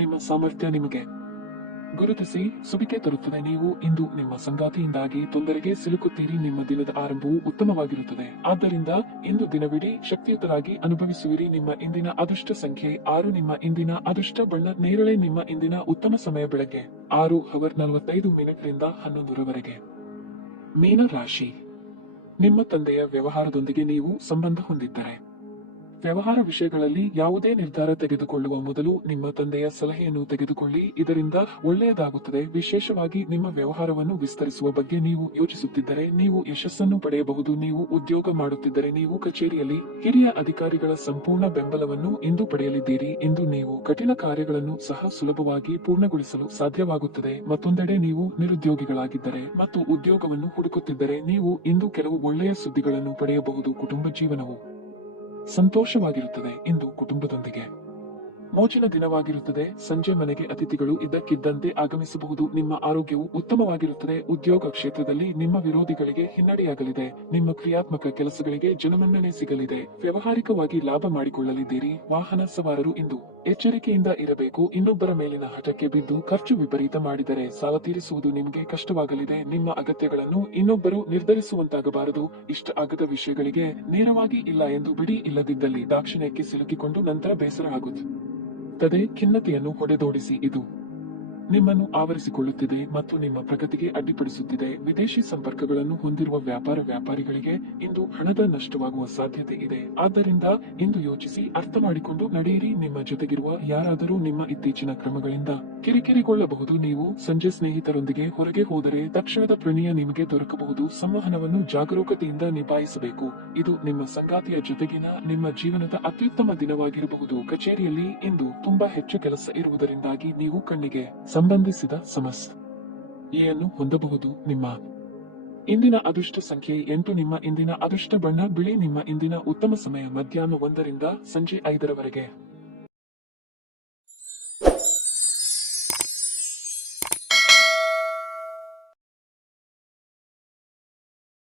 ನಿಮ್ಮ ಸಾಮರ್ಥ್ಯ ನಿಮಗೆ ಗುರುತಿಸಿ ಸುಬಿಕೆ ತರುತ್ತದೆ. ನೀವು ಇಂದು ನಿಮ್ಮ ಸಂಗಾತಿಯಿಂದಾಗಿ ತೊಂದರೆಗೆ ಸಿಲುಕುತ್ತೀರಿ. ನಿಮ್ಮ ದಿನದ ಆರಂಭವು ಉತ್ತಮವಾಗಿರುತ್ತದೆ. ಆದ್ದರಿಂದ ಇಂದು ದಿನವಿಡೀ ಶಕ್ತಿಯುತರಾಗಿ ಅನುಭವಿಸುವಿರಿ. ನಿಮ್ಮ ಇಂದಿನ ಅದೃಷ್ಟ ಸಂಖ್ಯೆ 6. ನಿಮ್ಮ ಇಂದಿನ ಅದೃಷ್ಟ ಬಣ್ಣ ನೇರಳೆ. ನಿಮ್ಮ ಇಂದಿನ ಉತ್ತಮ ಸಮಯ ಬೆಳಗ್ಗೆ 6:45 ರಿಂದ 11 ಮೀನ ರಾಶಿ. ನಿಮ್ಮ ತಂದೆಯ ವ್ಯವಹಾರದೊಂದಿಗೆ ನೀವು ಸಂಬಂಧ ಹೊಂದಿದ್ದರೆ ವ್ಯವಹಾರ ವಿಷಯಗಳಲ್ಲಿ ಯಾವುದೇ ನಿರ್ಧಾರ ತೆಗೆದುಕೊಳ್ಳುವ ಮೊದಲು ನಿಮ್ಮ ತಂದೆಯ ಸಲಹೆಯನ್ನು ತೆಗೆದುಕೊಳ್ಳಿ. ಇದರಿಂದ ಒಳ್ಳೆಯದಾಗುತ್ತದೆ. ವಿಶೇಷವಾಗಿ ನಿಮ್ಮ ವ್ಯವಹಾರವನ್ನು ವಿಸ್ತರಿಸುವ ಬಗ್ಗೆ ನೀವು ಯೋಚಿಸುತ್ತಿದ್ದರೆ ನೀವು ಯಶಸ್ಸನ್ನು ಪಡೆಯಬಹುದು. ನೀವು ಉದ್ಯೋಗ ಮಾಡುತ್ತಿದ್ದರೆ ನೀವು ಕಚೇರಿಯಲ್ಲಿ ಹಿರಿಯ ಅಧಿಕಾರಿಗಳ ಸಂಪೂರ್ಣ ಬೆಂಬಲವನ್ನು ಇಂದು ಪಡೆಯಲಿದ್ದೀರಿ. ಇಂದು ನೀವು ಕಠಿಣ ಕಾರ್ಯಗಳನ್ನು ಸಹ ಸುಲಭವಾಗಿ ಪೂರ್ಣಗೊಳಿಸಲು ಸಾಧ್ಯವಾಗುತ್ತದೆ. ಮತ್ತೊಂದೆಡೆ ನೀವು ನಿರುದ್ಯೋಗಿಗಳಾಗಿದ್ದರೆ ಮತ್ತು ಉದ್ಯೋಗವನ್ನು ಹುಡುಕುತ್ತಿದ್ದರೆ ನೀವು ಇಂದು ಕೆಲವು ಒಳ್ಳೆಯ ಸುದ್ದಿಗಳನ್ನು ಪಡೆಯಬಹುದು. ಕುಟುಂಬ ಜೀವನವು ಸಂತೋಷವಾಗಿರುತ್ತದೆ. ಇಂದು ಕುಟುಂಬದೊಂದಿಗೆ ಮೋಜಿನ ದಿನವಾಗಿರುತ್ತದೆ. ಸಂಜೆ ಮನೆಗೆ ಅತಿಥಿಗಳು ಇದ್ದಕ್ಕಿದ್ದಂತೆ ಆಗಮಿಸಬಹುದು. ನಿಮ್ಮ ಆರೋಗ್ಯವು ಉತ್ತಮವಾಗಿರುತ್ತದೆ. ಉದ್ಯೋಗ ಕ್ಷೇತ್ರದಲ್ಲಿ ನಿಮ್ಮ ವಿರೋಧಿಗಳಿಗೆ ಹಿನ್ನಡೆಯಾಗಲಿದೆ. ನಿಮ್ಮ ಕ್ರಿಯಾತ್ಮಕ ಕೆಲಸಗಳಿಗೆ ಜನಮನ್ನಣೆ ಸಿಗಲಿದೆ. ವ್ಯವಹಾರಿಕವಾಗಿ ಲಾಭ ಮಾಡಿಕೊಳ್ಳಲಿದ್ದೀರಿ. ವಾಹನ ಸವಾರರು ಇಂದು ಎಚ್ಚರಿಕೆಯಿಂದ ಇರಬೇಕು. ಇನ್ನೊಬ್ಬರ ಮೇಲಿನ ಹಠಕ್ಕೆ ಬಿದ್ದು ಖರ್ಚು ವಿಪರೀತ ಮಾಡಿದರೆ ಸಾಲ ತೀರಿಸುವುದು ನಿಮಗೆ ಕಷ್ಟವಾಗಲಿದೆ. ನಿಮ್ಮ ಅಗತ್ಯಗಳನ್ನು ಇನ್ನೊಬ್ಬರು ನಿರ್ಧರಿಸುವಂತಾಗಬಾರದು. ಇಷ್ಟ ಆಗದ ವಿಷಯಗಳಿಗೆ ನೇರವಾಗಿ ಇಲ್ಲ ಎಂದು ಬಿಡಿ. ಇಲ್ಲದಿದ್ದಲ್ಲಿ ದಾಕ್ಷಿಣ್ಯಕ್ಕೆ ಸಿಲುಕಿಕೊಂಡು ನಂತರ ಬೇಸರ ಆಗುತ್ತದೆ. ಖಿನ್ನತೆಯನ್ನು ಹೊಡೆದೋಡಿಸಿ. ಇದು ನಿಮ್ಮನ್ನು ಆವರಿಸಿಕೊಳ್ಳುತ್ತಿದೆ ಮತ್ತು ನಿಮ್ಮ ಪ್ರಗತಿಗೆ ಅಡ್ಡಿಪಡಿಸುತ್ತಿದೆ. ವಿದೇಶಿ ಸಂಪರ್ಕಗಳನ್ನು ಹೊಂದಿರುವ ವ್ಯಾಪಾರಿಗಳಿಗೆ ಇಂದು ಹಣದ ನಷ್ಟವಾಗುವ ಸಾಧ್ಯತೆ ಇದೆ. ಆದ್ದರಿಂದ ಇಂದು ಯೋಚಿಸಿ ಅರ್ಥ ಮಾಡಿಕೊಂಡು ನಡೆಯಿರಿ. ನಿಮ್ಮ ಜೊತೆಗಿರುವ ಯಾರಾದರೂ ನಿಮ್ಮ ಇತ್ತೀಚಿನ ಕ್ರಮಗಳಿಂದ ಕಿರಿಕಿರಿಗೊಳ್ಳಬಹುದು. ನೀವು ಸಂಜೆ ಸ್ನೇಹಿತರೊಂದಿಗೆ ಹೊರಗೆ ಹೋದರೆ ತಕ್ಷಣದ ಪ್ರಣಯ ನಿಮಗೆ ದೊರಕಬಹುದು. ಸಂವಹನವನ್ನು ಜಾಗರೂಕತೆಯಿಂದ ನಿಭಾಯಿಸಬೇಕು. ಇದು ನಿಮ್ಮ ಸಂಗಾತಿಯ ಜೊತೆಗಿನ ನಿಮ್ಮ ಜೀವನದ ಅತ್ಯುತ್ತಮ ದಿನವಾಗಿರಬಹುದು. ಕಚೇರಿಯಲ್ಲಿ ಇಂದು ತುಂಬಾ ಹೆಚ್ಚು ಕೆಲಸ ಇರುವುದರಿಂದಾಗಿ ನೀವು ಕಣ್ಣಿಗೆ ಸಂಬಂಧಿಸಿದ ಸಮಸ್ಯೆಯನ್ನು ಹೊಂದಬಹುದು. ನಿಮ್ಮ ಇಂದಿನ ಅದೃಷ್ಟ ಸಂಖ್ಯೆ 8. ನಿಮ್ಮ ಇಂದಿನ ಅದೃಷ್ಟ ಬಣ್ಣ ಬಿಳಿ. ನಿಮ್ಮ ಇಂದಿನ ಉತ್ತಮ ಸಮಯ ಮಧ್ಯಾಹ್ನ 1 ರಿಂದ ಸಂಜೆ 5